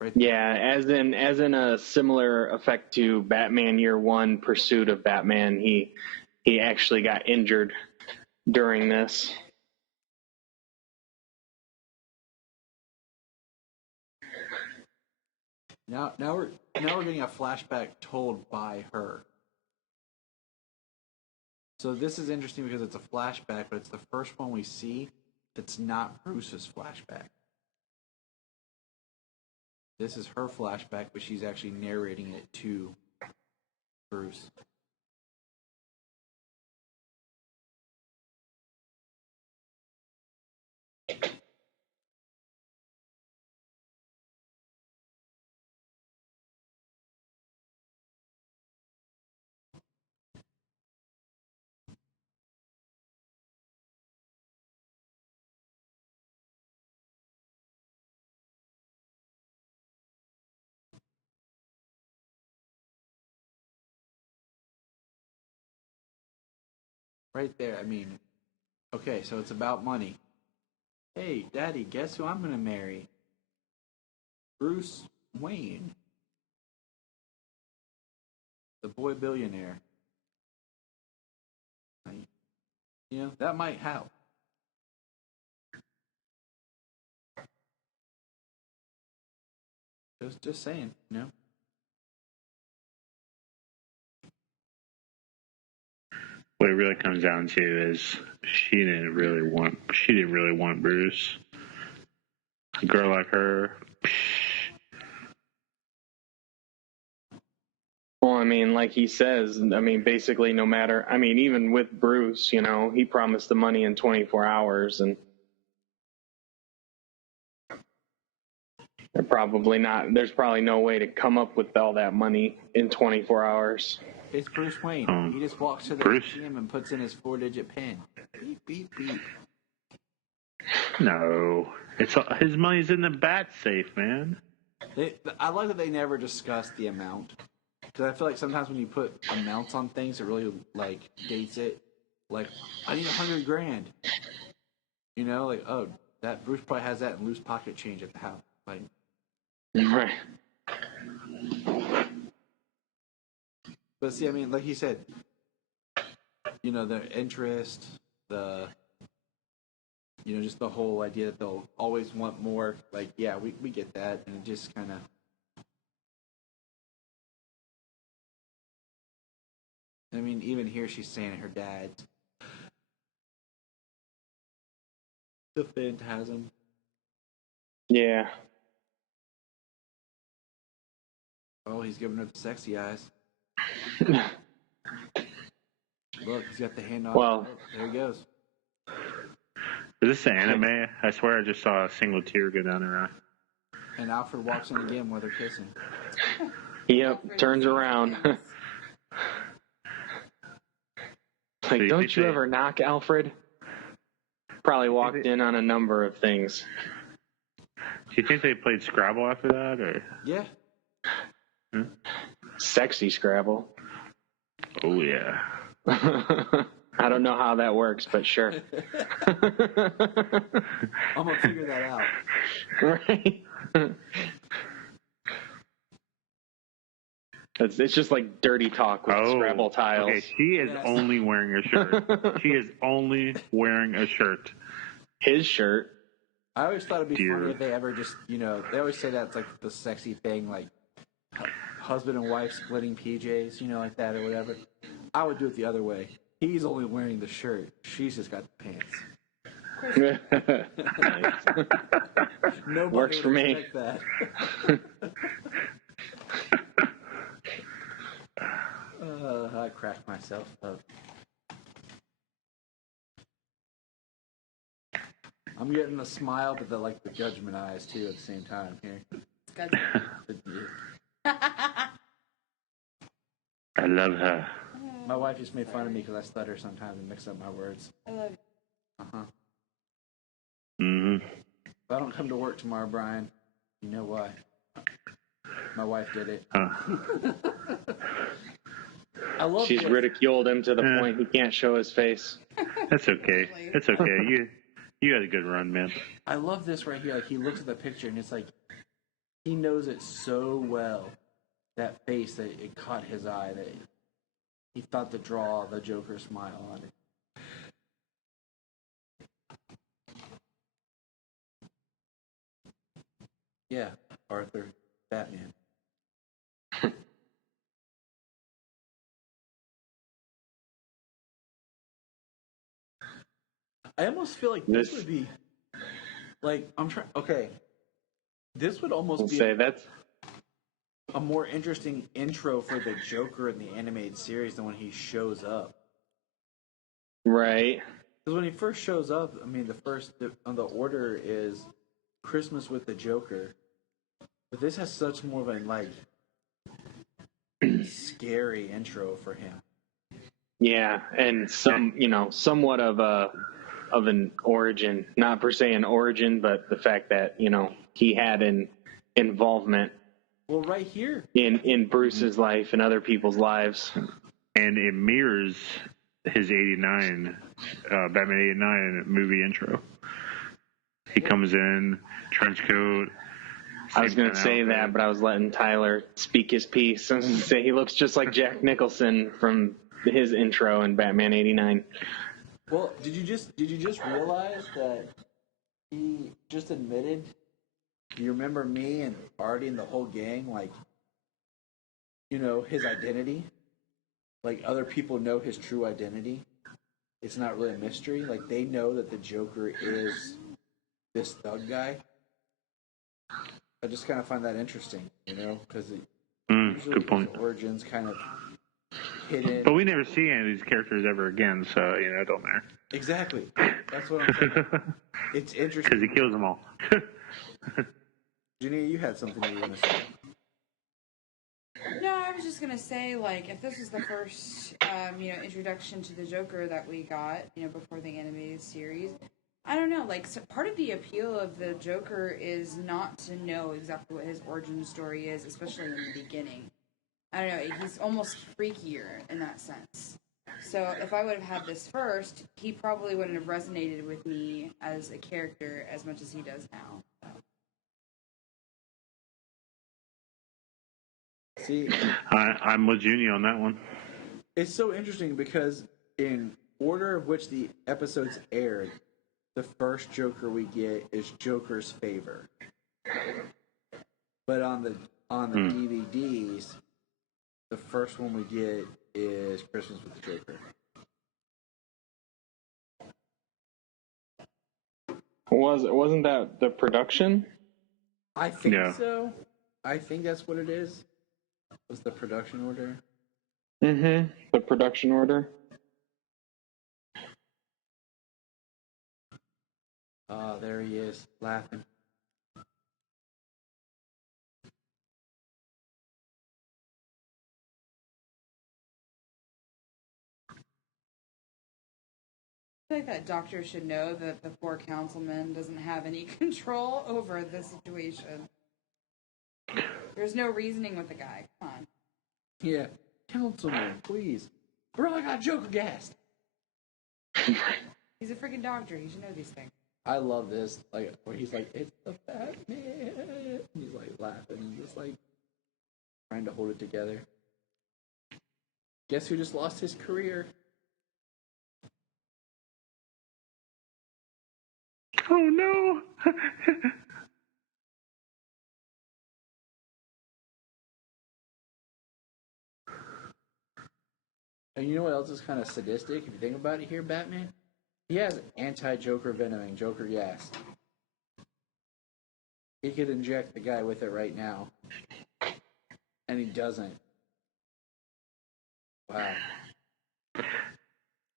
right there. Yeah, as in a similar effect to Batman Year One, Pursuit of Batman, he actually got injured during this. Now we're getting a flashback told by her. So this is interesting because it's a flashback, but it's the first one we see that's not Bruce's flashback. This is her flashback, but she's actually narrating it to Bruce. Right there, I mean, okay, so it's about money. Hey, Daddy, guess who I'm gonna marry? Bruce Wayne. The boy billionaire. You know, that might help. Just saying, you know? What it really comes down to is she didn't really want Bruce. A girl like her. Well, I mean, like he says, I mean, basically, no matter, I mean, even with Bruce, you know, he promised the money in 24 hours, and there's probably no way to come up with all that money in 24 hours. It's Bruce Wayne. He just walks to the ATM and puts in his 4-digit PIN. Beep, beep, beep. No. His money's in the bat safe, man. I like that they never discuss the amount. Because I feel like sometimes when you put amounts on things, it really, like, dates it. Like, I need $100,000. You know, like, oh, that Bruce probably has that in loose pocket change at the house. Like, right. But see, I mean, like he said, their interest, just the whole idea that they'll always want more. Like, yeah, we get that, and it just kind of. I mean, even here she's saying her dad's the Phantasm. Yeah. Oh, he's giving her the sexy eyes. Look, he's got the hand on. Well, there he goes. Is this an anime? I swear I just saw a single tear go down her eye. And Alfred walks in again while they're kissing. Yep, turns around. Like, so don't you ever knock, Alfred? Probably walked in on a number of things. Do you think they played Scrabble after that, or? Yeah. Sexy Scrabble. Oh yeah. I don't know how that works, but sure. I'm gonna figure that out. Right. It's just like dirty talk with Scrabble tiles. Okay, she is only wearing a shirt. She is only wearing a shirt. His shirt. I always thought it'd be funny if they ever just, they always say that's like the sexy thing, like husband and wife splitting PJs, like that or whatever. I would do it the other way. He's only wearing the shirt. She's just got the pants. Nobody works for me. That. I cracked myself up. I'm getting the smile, but the judgment eyes too at the same time here. I love her. My wife just made fun of me because I stutter sometimes and mix up my words. I love you. Mm-hmm. If I don't come to work tomorrow, Brian, you know why. My wife did it. I love She's ridiculed him to the point he can't show his face. That's okay. It's okay. You had a good run, man. I love this right here. Like, he looks at the picture and it's like he knows it so well. That face, that it caught his eye, that he thought to draw the Joker smile on it. Yeah, Arthur, Batman. I almost feel like this would be like this would almost be a more interesting intro for the Joker in the animated series than when he shows up. Right. Because when he first shows up, I mean, the order is Christmas with the Joker, but this has such more of a scary intro for him. Yeah, and somewhat of an origin, not per se an origin, but the fact that he had an involvement. Well, right here in Bruce's life and other people's lives, and it mirrors his '89 Batman '89 movie intro. He comes in, trench coat. I was going to say that, but I was letting Tyler speak his piece and say he looks just like Jack Nicholson from his intro in Batman '89. Well, did you just realize that he just admitted? Do you remember me and Artie and the whole gang? His identity. Like, other people know his true identity. It's not really a mystery. Like, they know that the Joker is this thug guy. I just kind of find that interesting, because good point. His origins kind of hidden. But we never see any of these characters ever again, so it don't matter. Exactly. That's what I'm saying. It's interesting because he kills them all. Janine, you had something you were going to say. No, I was just gonna say, if this was the first, introduction to the Joker that we got, before the animated series, I don't know, so part of the appeal of the Joker is not to know exactly what his origin story is, especially in the beginning. I don't know, he's almost freakier in that sense. So if I would have had this first, he probably wouldn't have resonated with me as a character as much as he does now. So. See, I'm with Junie on that one. It's so interesting because in order of which the episodes aired, the first Joker we get is Joker's Favor. But on the DVDs, the first one we get is Christmas with the Joker. Wasn't that the production? I think so. I think that's what it is. Was the production order? Mm-hmm. The production order. Oh, there he is, laughing. I feel like that doctor should know that the poor councilman doesn't have any control over the situation. There's no reasoning with the guy. Come on. Yeah. Councilman, please. Bro, I got Joker gassed. He's a freaking doctor. He should know these things. I love this. Like, where he's like, it's the Batman. He's like laughing and just like trying to hold it together. Guess who just lost his career? Oh no! And you know what else is kind of sadistic? If you think about it here, Batman? He has anti-Joker venoming, Joker gas. He could inject the guy with it right now. And he doesn't. Wow.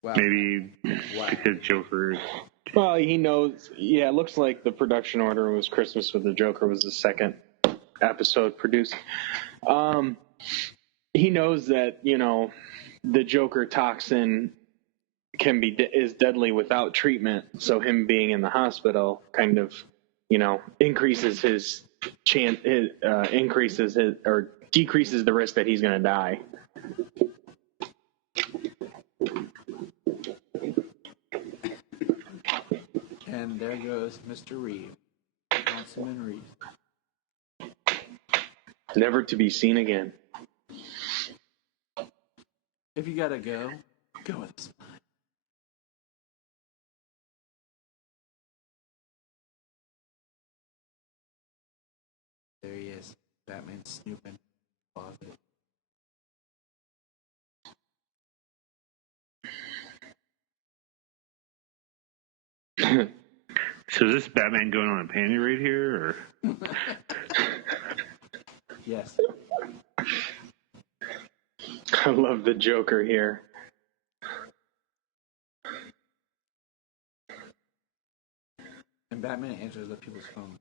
Maybe because Joker... Well, he knows. Yeah, it looks like the production order was Christmas with the Joker was the second episode produced. He knows that, the Joker toxin is deadly without treatment. So him being in the hospital kind of, increases his chance, or decreases the risk that he's going to die. And there goes Mr. Reeve. Councilman Reeve. Never to be seen again. If you gotta go with a smile. There he is. Batman snooping. Closet. So is this Batman going on a panty raid here, or? Yes. I love the Joker here. And Batman answers the people's phone.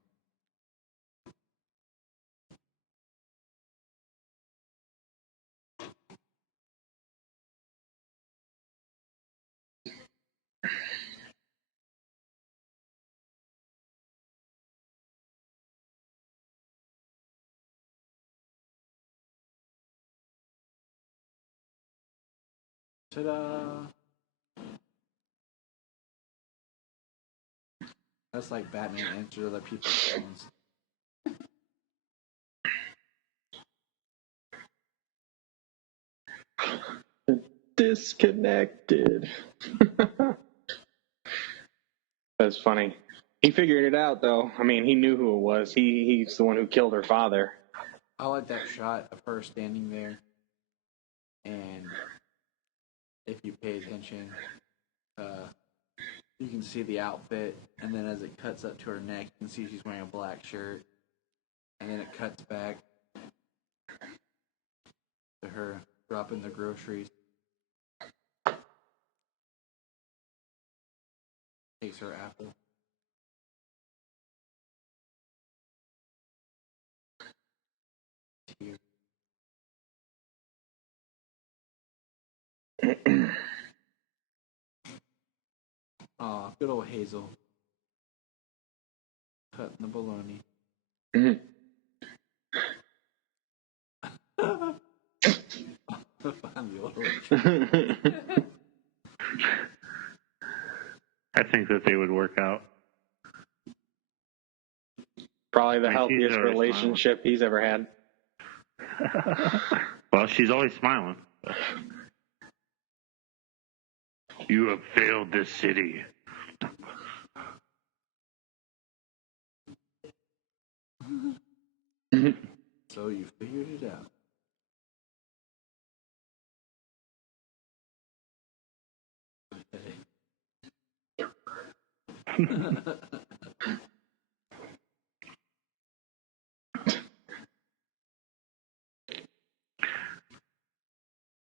Ta-da! That's like Batman answers other people's phones. Disconnected. That's funny. He figured it out, though. I mean, he knew who it was. He's the one who killed her father. I like that shot of her standing there. And if you pay attention, you can see the outfit. And then as it cuts up to her neck, you can see she's wearing a black shirt. And then it cuts back to her dropping the groceries. Takes her apple. Tear. Aw, good old Hazel. Cutting the bologna. I think that they would work out. Probably the healthiest relationship he's ever had. Well, she's always smiling. You have failed this city. So you figured it out.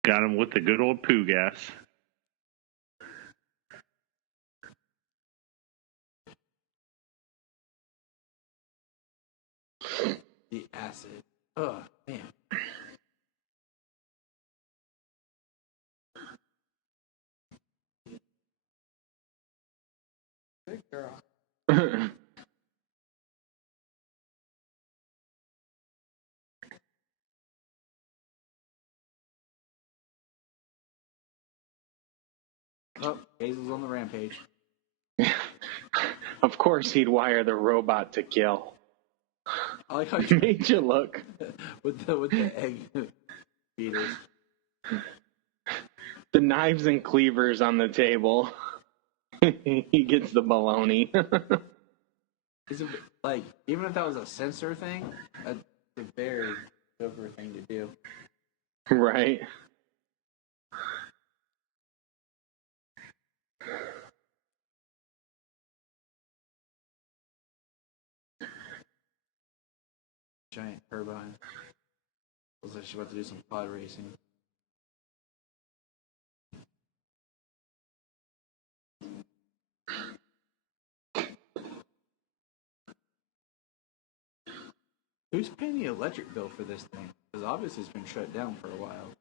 Got him with the good old poo gas. The acid. Oh, man. Good girl. Oh, Hazel's on the rampage. Of course, he'd wire the robot to kill. I like how you Made you look. with the egg beaters. The knives and cleavers on the table. He gets the baloney. Is it like even if that was a censor thing, that's a very Joker thing to do. Right. Giant turbine. Looks like she's about to do some pod racing. Who's paying the electric bill for this thing? Because obviously it's been shut down for a while.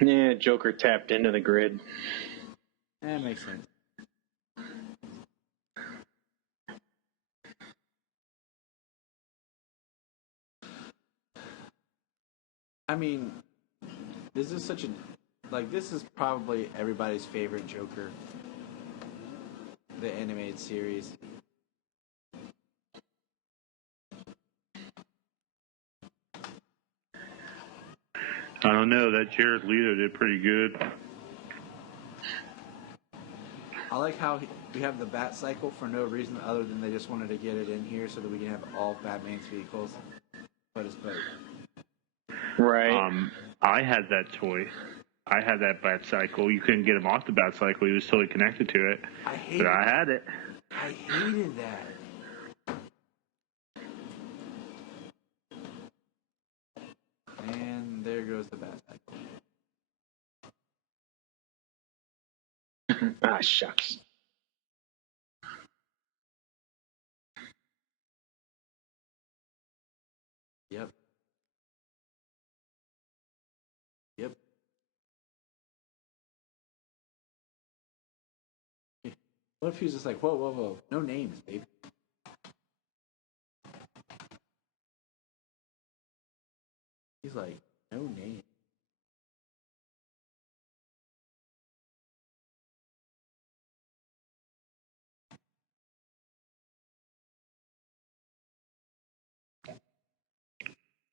Yeah, Joker tapped into the grid. That makes sense. I mean, this is such a this is probably everybody's favorite Joker, the animated series. I don't know. That Jared Leto did pretty good. I like how we have the Bat Cycle for no reason other than they just wanted to get it in here so that we can have all Batman's vehicles. But it's both. Right. I had that toy. I had that Bat Cycle. You couldn't get him off the Bat Cycle. He was totally connected to it. I had it. I hated that. And there goes the Bat Cycle. Ah, shucks. Yep. Yep. What if he was just like, whoa, whoa, whoa, no names, babe. He's like, no name.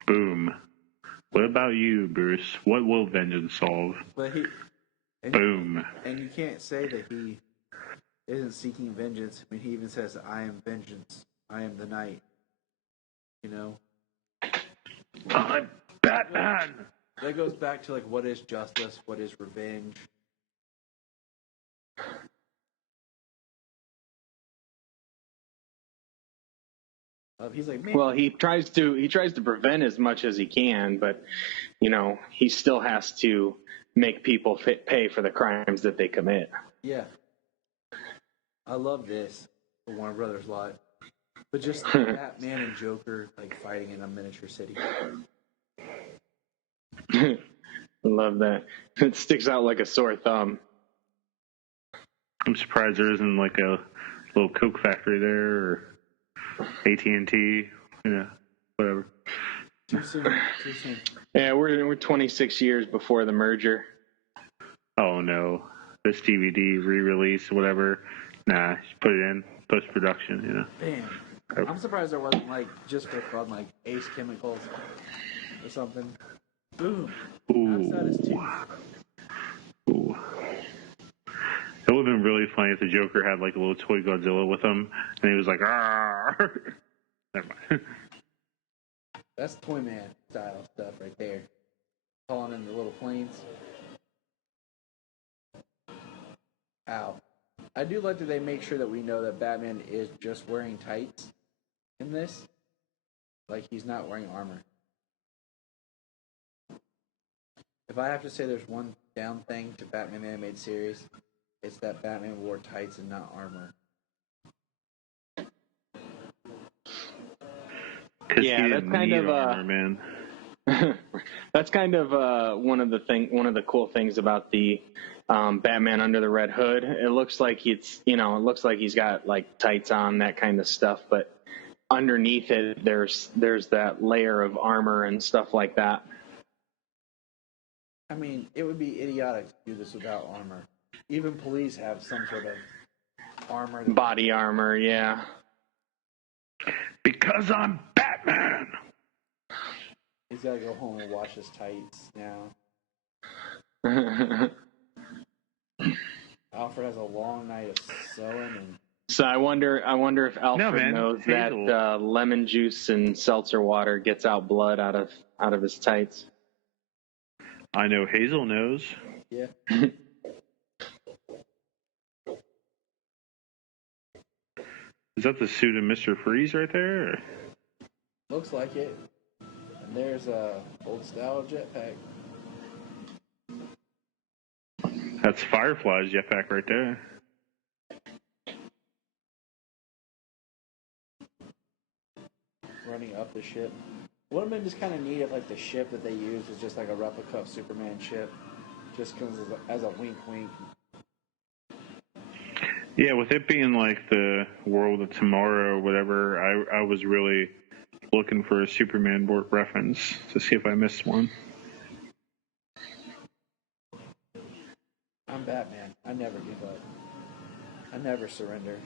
Boom. What about you, Bruce? What will vengeance solve? But Boom. And you can't say that he isn't seeking vengeance. I mean, he even says, I am vengeance. I am the night. You know? I'm Batman! That goes back to, what is justice? What is revenge? He's like, man. Well, he tries to prevent as much as he can, but he still has to make people pay for the crimes that they commit. Yeah. I love this for Warner Brothers lot. But just Batman and Joker fighting in a miniature city. Love that. It sticks out like a sore thumb. I'm surprised there isn't a little Coke factory there or AT&T, whatever. Too soon. Yeah, we're 26 years before the merger. Oh no, this DVD re-release, whatever. Nah, just put it in post-production. Damn, I'm surprised there wasn't just for fun Ace Chemicals or something. Boom. Ooh. Knocks out his tooth. Ooh. It would have been really funny if the Joker had like a little toy Godzilla with him, and he was like, "Arr!" Never mind. That's Toyman style stuff right there. Calling in the little planes. Ow. I do like that they make sure that we know that Batman is just wearing tights in this. Like, he's not wearing armor. If I have to say there's one down thing to Batman animated series, it's that Batman wore tights and not armor. Yeah, that's kind of armor, man. that's kind of one of the cool things about the Batman Under the Red Hood. It looks like he's got like tights on, that kind of stuff, but underneath it there's that layer of armor and stuff like that. I mean, it would be idiotic to do this without armor. Even police have some sort of armor. Body armor, yeah. Because I'm Batman. He's got to go home and wash his tights now. Alfred has a long night of sewing and. So I wonder if Alfred knows Hazel. that lemon juice and seltzer water gets out blood out of his tights. I know Hazel knows. Yeah. Is that the suit of Mr. Freeze right there? Or? Looks like it. And there's a old style jetpack. That's Firefly's jetpack right there. Running up the ship. Would have been just kind of neat if like the ship that they used was just like a replica of Superman ship. Just because as a wink wink. Yeah, with it being like the world of tomorrow or whatever, I was really looking for a Superman reference to see if I missed one. I'm Batman. I never give up. I never surrender.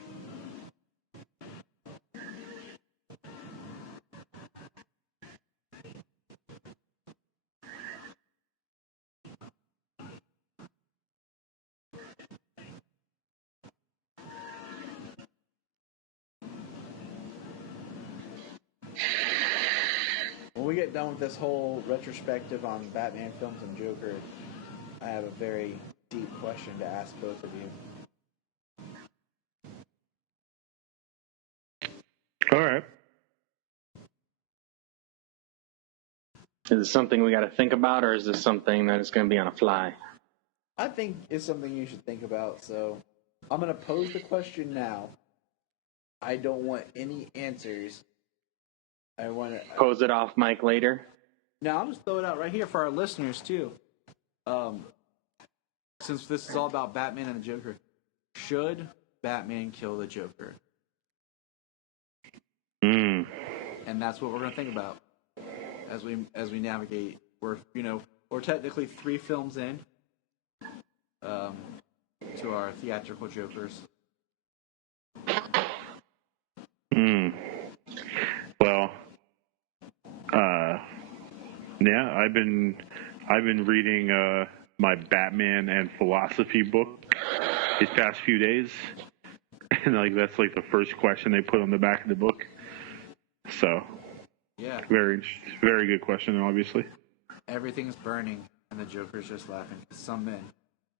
When we get done with this whole retrospective on Batman films and Joker, I have a very deep question to ask both of you. All right. Is this something we got to think about, or is this something that is going to be on a fly? I think it's something you should think about, so I'm going to pose the question now. I don't want any answers. I want to Pose it off mic later. Now I'll just throw it out right here for our listeners too. Since this is all about Batman and the Joker, should Batman kill the Joker? And that's what we're going to think about as we navigate. We're technically 3 films in to our theatrical Jokers. Well, yeah, I've been reading my Batman and philosophy book these past few days, and like that's like the first question they put on the back of the book. So, yeah, very good question, obviously. Everything's burning, and the Joker's just laughing. Some men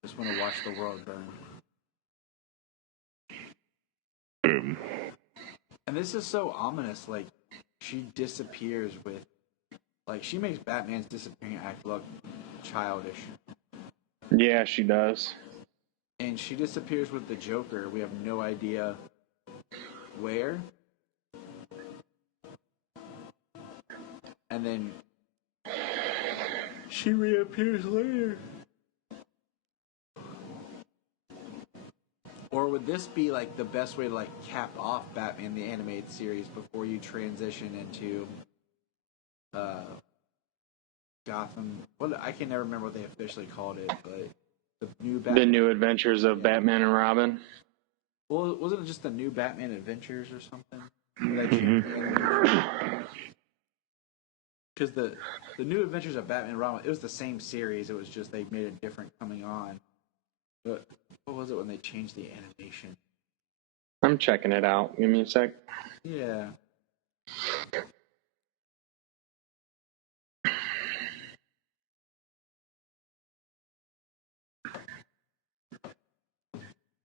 just want to watch the world burn. Boom. And this is so ominous. Like, she disappears with, like, she makes Batman's disappearing act look childish. Yeah, she does. And she disappears with the Joker. We have no idea where. And then she reappears later. Or would this be like the best way to like cap off Batman the animated series before you transition into Gotham? Well, I can never remember what they officially called it, but the new Batman. The New Adventures of Batman and Robin. Well, wasn't it just the New Batman Adventures or something? because the New Adventures of Batman and Robin, it was the same series. It was just they made it different coming on. But what was it when they changed the animation? I'm checking it out. Give me a sec. Yeah.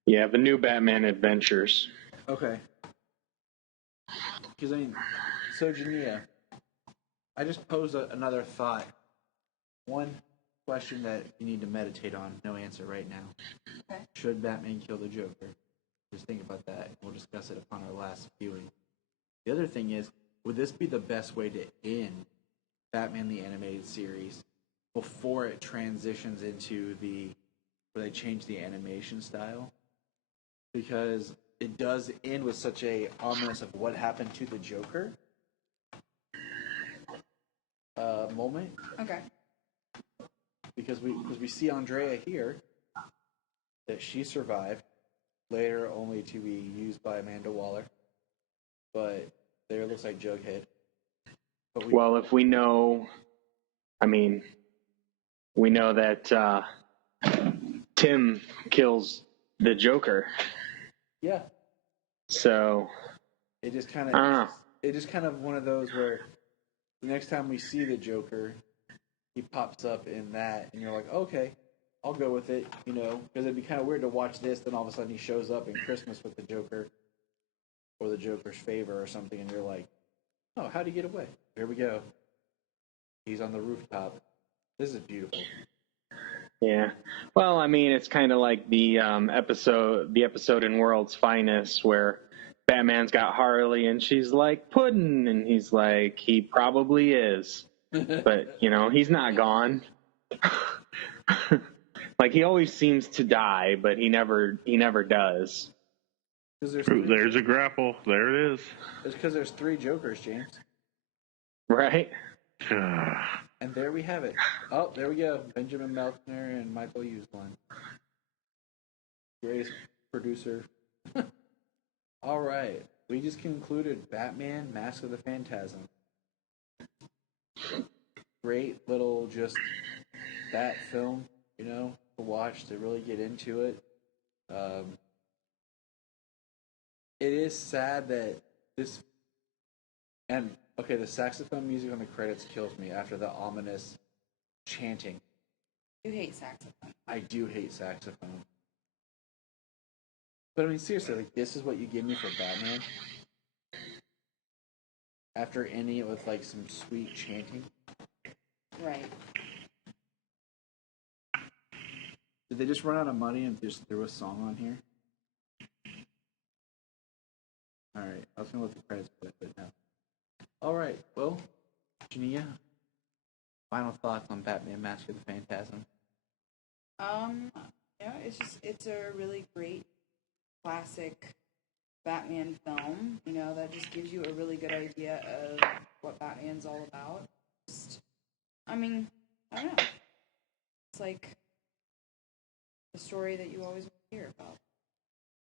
Yeah, the new Batman Adventures. Okay. Because, I mean, so Jania, I just posed another thought. One question that you need to meditate on, no answer right now. Okay. Should Batman kill the Joker? Just think about that. We'll discuss it upon our last viewing. The other thing is, would this be the best way to end Batman the Animated Series before it transitions into where they change the animation style? Because it does end with such a ominous of what happened to the Joker moment. Okay. Because we see Andrea here, that she survived, later only to be used by Amanda Waller. But there it looks like Jughead. Well, if we know, we know that Tim kills the Joker. Yeah. So it just kind I don't know. of it's just kind of one of those where the next time we see the Joker, he pops up in that, and you're like, okay, I'll go with it, because it'd be kind of weird to watch this, then all of a sudden he shows up in Christmas with the Joker, or the Joker's favor or something, and you're like, oh, how'd he get away? Here we go. He's on the rooftop. This is beautiful. Yeah. Well, it's kind of like the episode in World's Finest where Batman's got Harley and she's like, Puddin', and he's like, he probably is. But, he's not gone. Like, he always seems to die, but he never does. There's a grapple. There it is. It's because there's 3 Jokers, James. Right? And there we have it. Oh, there we go. Benjamin Melkner and Michael Uslan. Greatest producer. All right. We just concluded Batman, Mask of the Phantasm. Great little just that film, to watch, to really get into it. It is sad that this... And, okay, the saxophone music on the credits kills me after the ominous chanting. You hate saxophone. I do hate saxophone. But, seriously, like, this is what you give me for Batman? After ending it with, like, some sweet chanting? Right. Did they just run out of money and just threw a song on here? Alright, I was going to let the credits play, but no. Alright, well, Jania, final thoughts on Batman Mask of the Phantasm? It's a really great classic Batman film, that just gives you a really good idea of what Batman's all about. I don't know. It's like the story that you always want to hear about.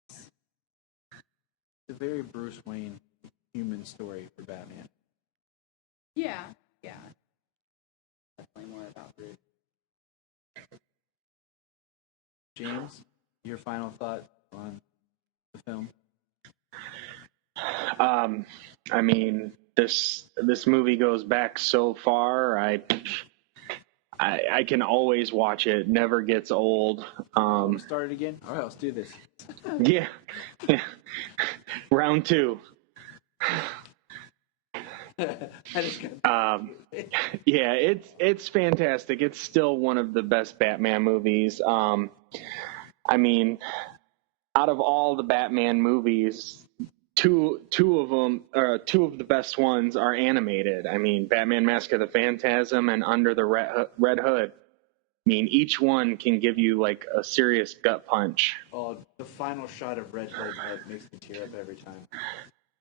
It's a very Bruce Wayne human story for Batman. Yeah. Definitely more about Bruce. James, your final thought on the film? This movie goes back so far. I can always watch it. Never gets old. Start it again? All right, let's do this. Yeah. Round 2. Yeah, it's fantastic. It's still one of the best Batman movies. Out of all the Batman movies, two of the best ones are animated. Batman Mask of the Phantasm and Under the Red Hood. Each one can give you like a serious gut punch. Oh, the final shot of Red Hood makes me tear up every time.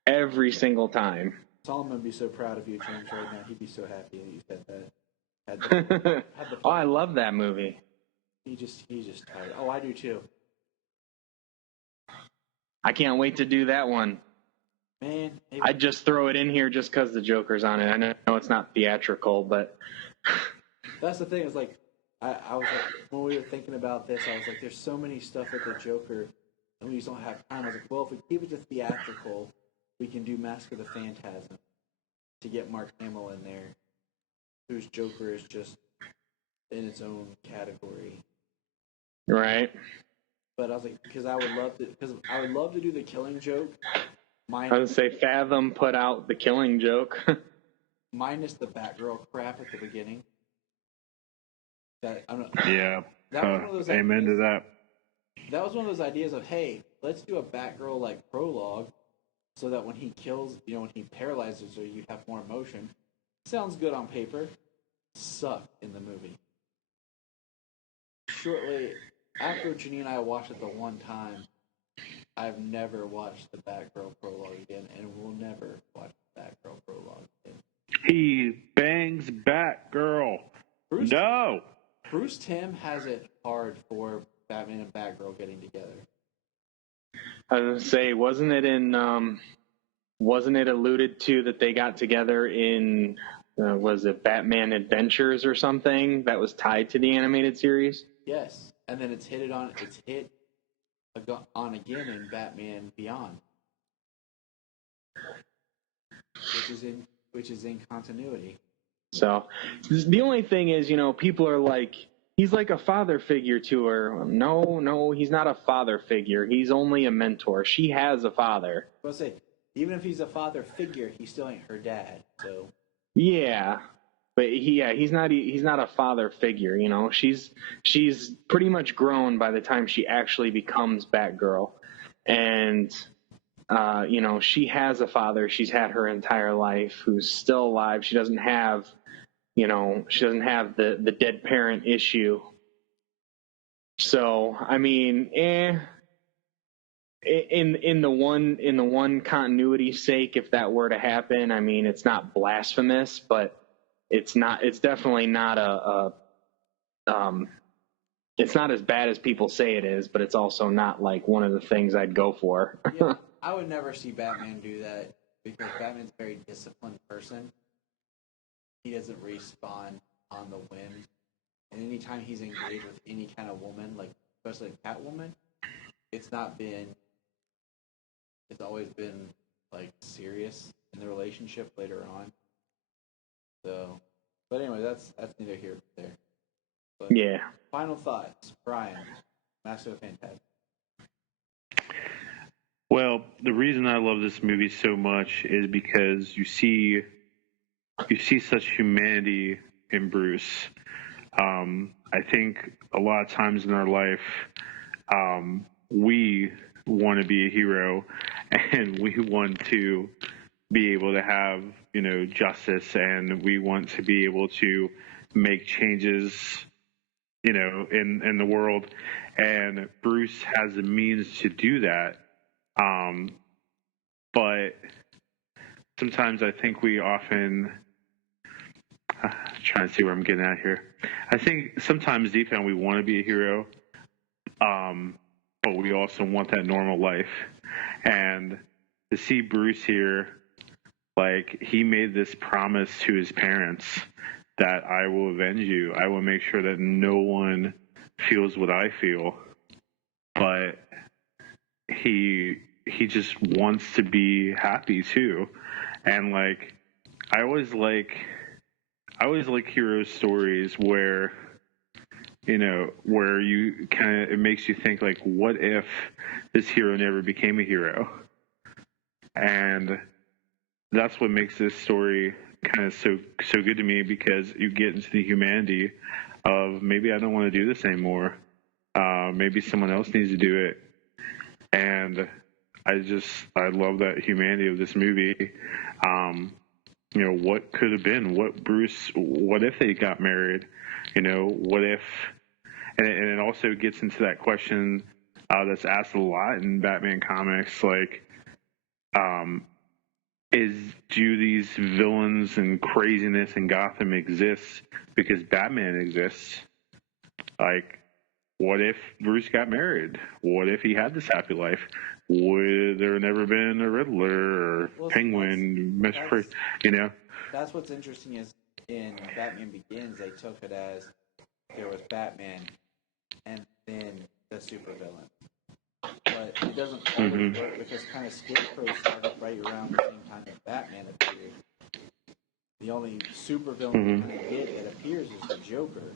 Every single time. Solomon would be so proud of you, James, right now. He'd be so happy that you said that. Oh, I love that movie. He's just tired. Oh, I do too. I can't wait to do that one. Man, maybe. I'd just throw it in here just because the Joker's on it. I know it's not theatrical, but That's the thing. Is like, I was like, when we were thinking about this, I was like, there's so many stuff with the Joker, and we just don't have time. I was like, well, if we keep it to theatrical, we can do Mask of the Phantasm to get Mark Hamill in there, whose Joker is just in its own category. right. But I was like, because I would love to do the Killing Joke. I was gonna say Fathom put out the Killing Joke. Minus the Batgirl crap at the beginning. That Yeah. That was one of those amen ideas, to that. That was one of those ideas of, hey, let's do a Batgirl like prologue, so that when he kills, when he paralyzes her, you have more emotion. Sounds good on paper. Sucked in the movie. Shortly after Janine and I watched it the one time, I've never watched the Batgirl prologue again, and will never watch the Batgirl prologue again. He bangs Batgirl. No. Bruce Timm has it hard for Batman and Batgirl getting together. I was gonna say, wasn't it alluded to that they got together in was it Batman Adventures or something that was tied to the animated series? Yes, and then it's hit on again in Batman Beyond, which is in continuity. So the only thing is, people are like, he's like a father figure to her. No, he's not a father figure. He's only a mentor. She has a father. I was say, even if he's a father figure, he still ain't her dad. So yeah, but he's not a father figure. She's pretty much grown by the time she actually becomes Batgirl, and she has a father she's had her entire life who's still alive. She doesn't have the dead parent issue. So, I mean, in the one continuity sake, if that were to happen, I mean, it's not blasphemous, but it's definitely not it's not as bad as people say it is, but it's also not like one of the things I'd go for. Yeah, I would never see Batman do that, because Batman's a very disciplined person. He doesn't respond on the whim. And anytime he's engaged with any kind of woman, like especially a Catwoman, it's always been like serious in the relationship later on. So, but anyway, that's neither here nor there. But yeah. Final thoughts, Bryan, Master of the Phantasm. Well, the reason I love this movie so much is because you see such humanity in Bruce. I think a lot of times in our life, we want to be a hero, and we want to be able to have, justice, and we want to be able to make changes, in the world. And Bruce has the means to do that. But sometimes I think we often, trying to see where I'm getting at here. I think sometimes deep down we want to be a hero, but we also want that normal life. And to see Bruce here, like, he made this promise to his parents that I will avenge you. I will make sure that no one feels what I feel. But he just wants to be happy too. And like, I always like hero stories where, where you it makes you think, like, what if this hero never became a hero? And that's what makes this story kind of so good to me, because you get into the humanity of, maybe I don't want to do this anymore. Maybe someone else needs to do it. And I love that humanity of this movie. What could have been? What if they got married? What if? And it also gets into that question that's asked a lot in Batman comics, like, do these villains and craziness in Gotham exist because Batman exists? Like, What if Bruce got married? What if he had this happy life? Would there never been a Riddler or Penguin, Mr. Freeze? You know, that's what's interesting is in Batman Begins they took it as there was Batman and then the supervillain. But it doesn't always work because kind of Scarecrow started right around the same time that Batman appeared. The only supervillain we kind of get that appears is the Joker.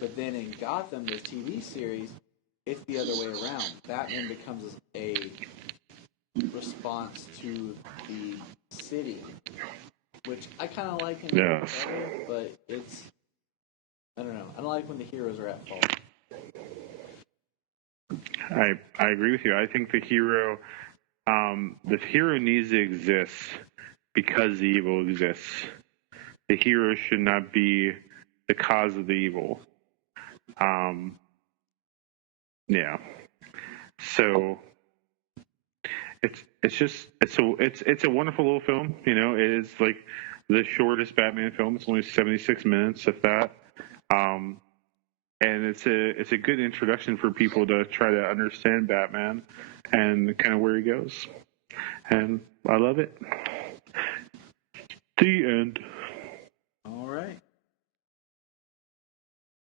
But then in Gotham, the TV series, it's the other way around. Batman becomes a response to the city, which I kind of like in better, but it's, I don't know. I don't like when the heroes are at fault. I agree with you. I think the hero needs to exist because the evil exists. The hero should not be the cause of the evil. Yeah. So it's a wonderful little film. You know, it is like the shortest Batman film. It's only 76 minutes, if that. And it's a good introduction for people to try to understand Batman and kind of where he goes. And I love it. The end.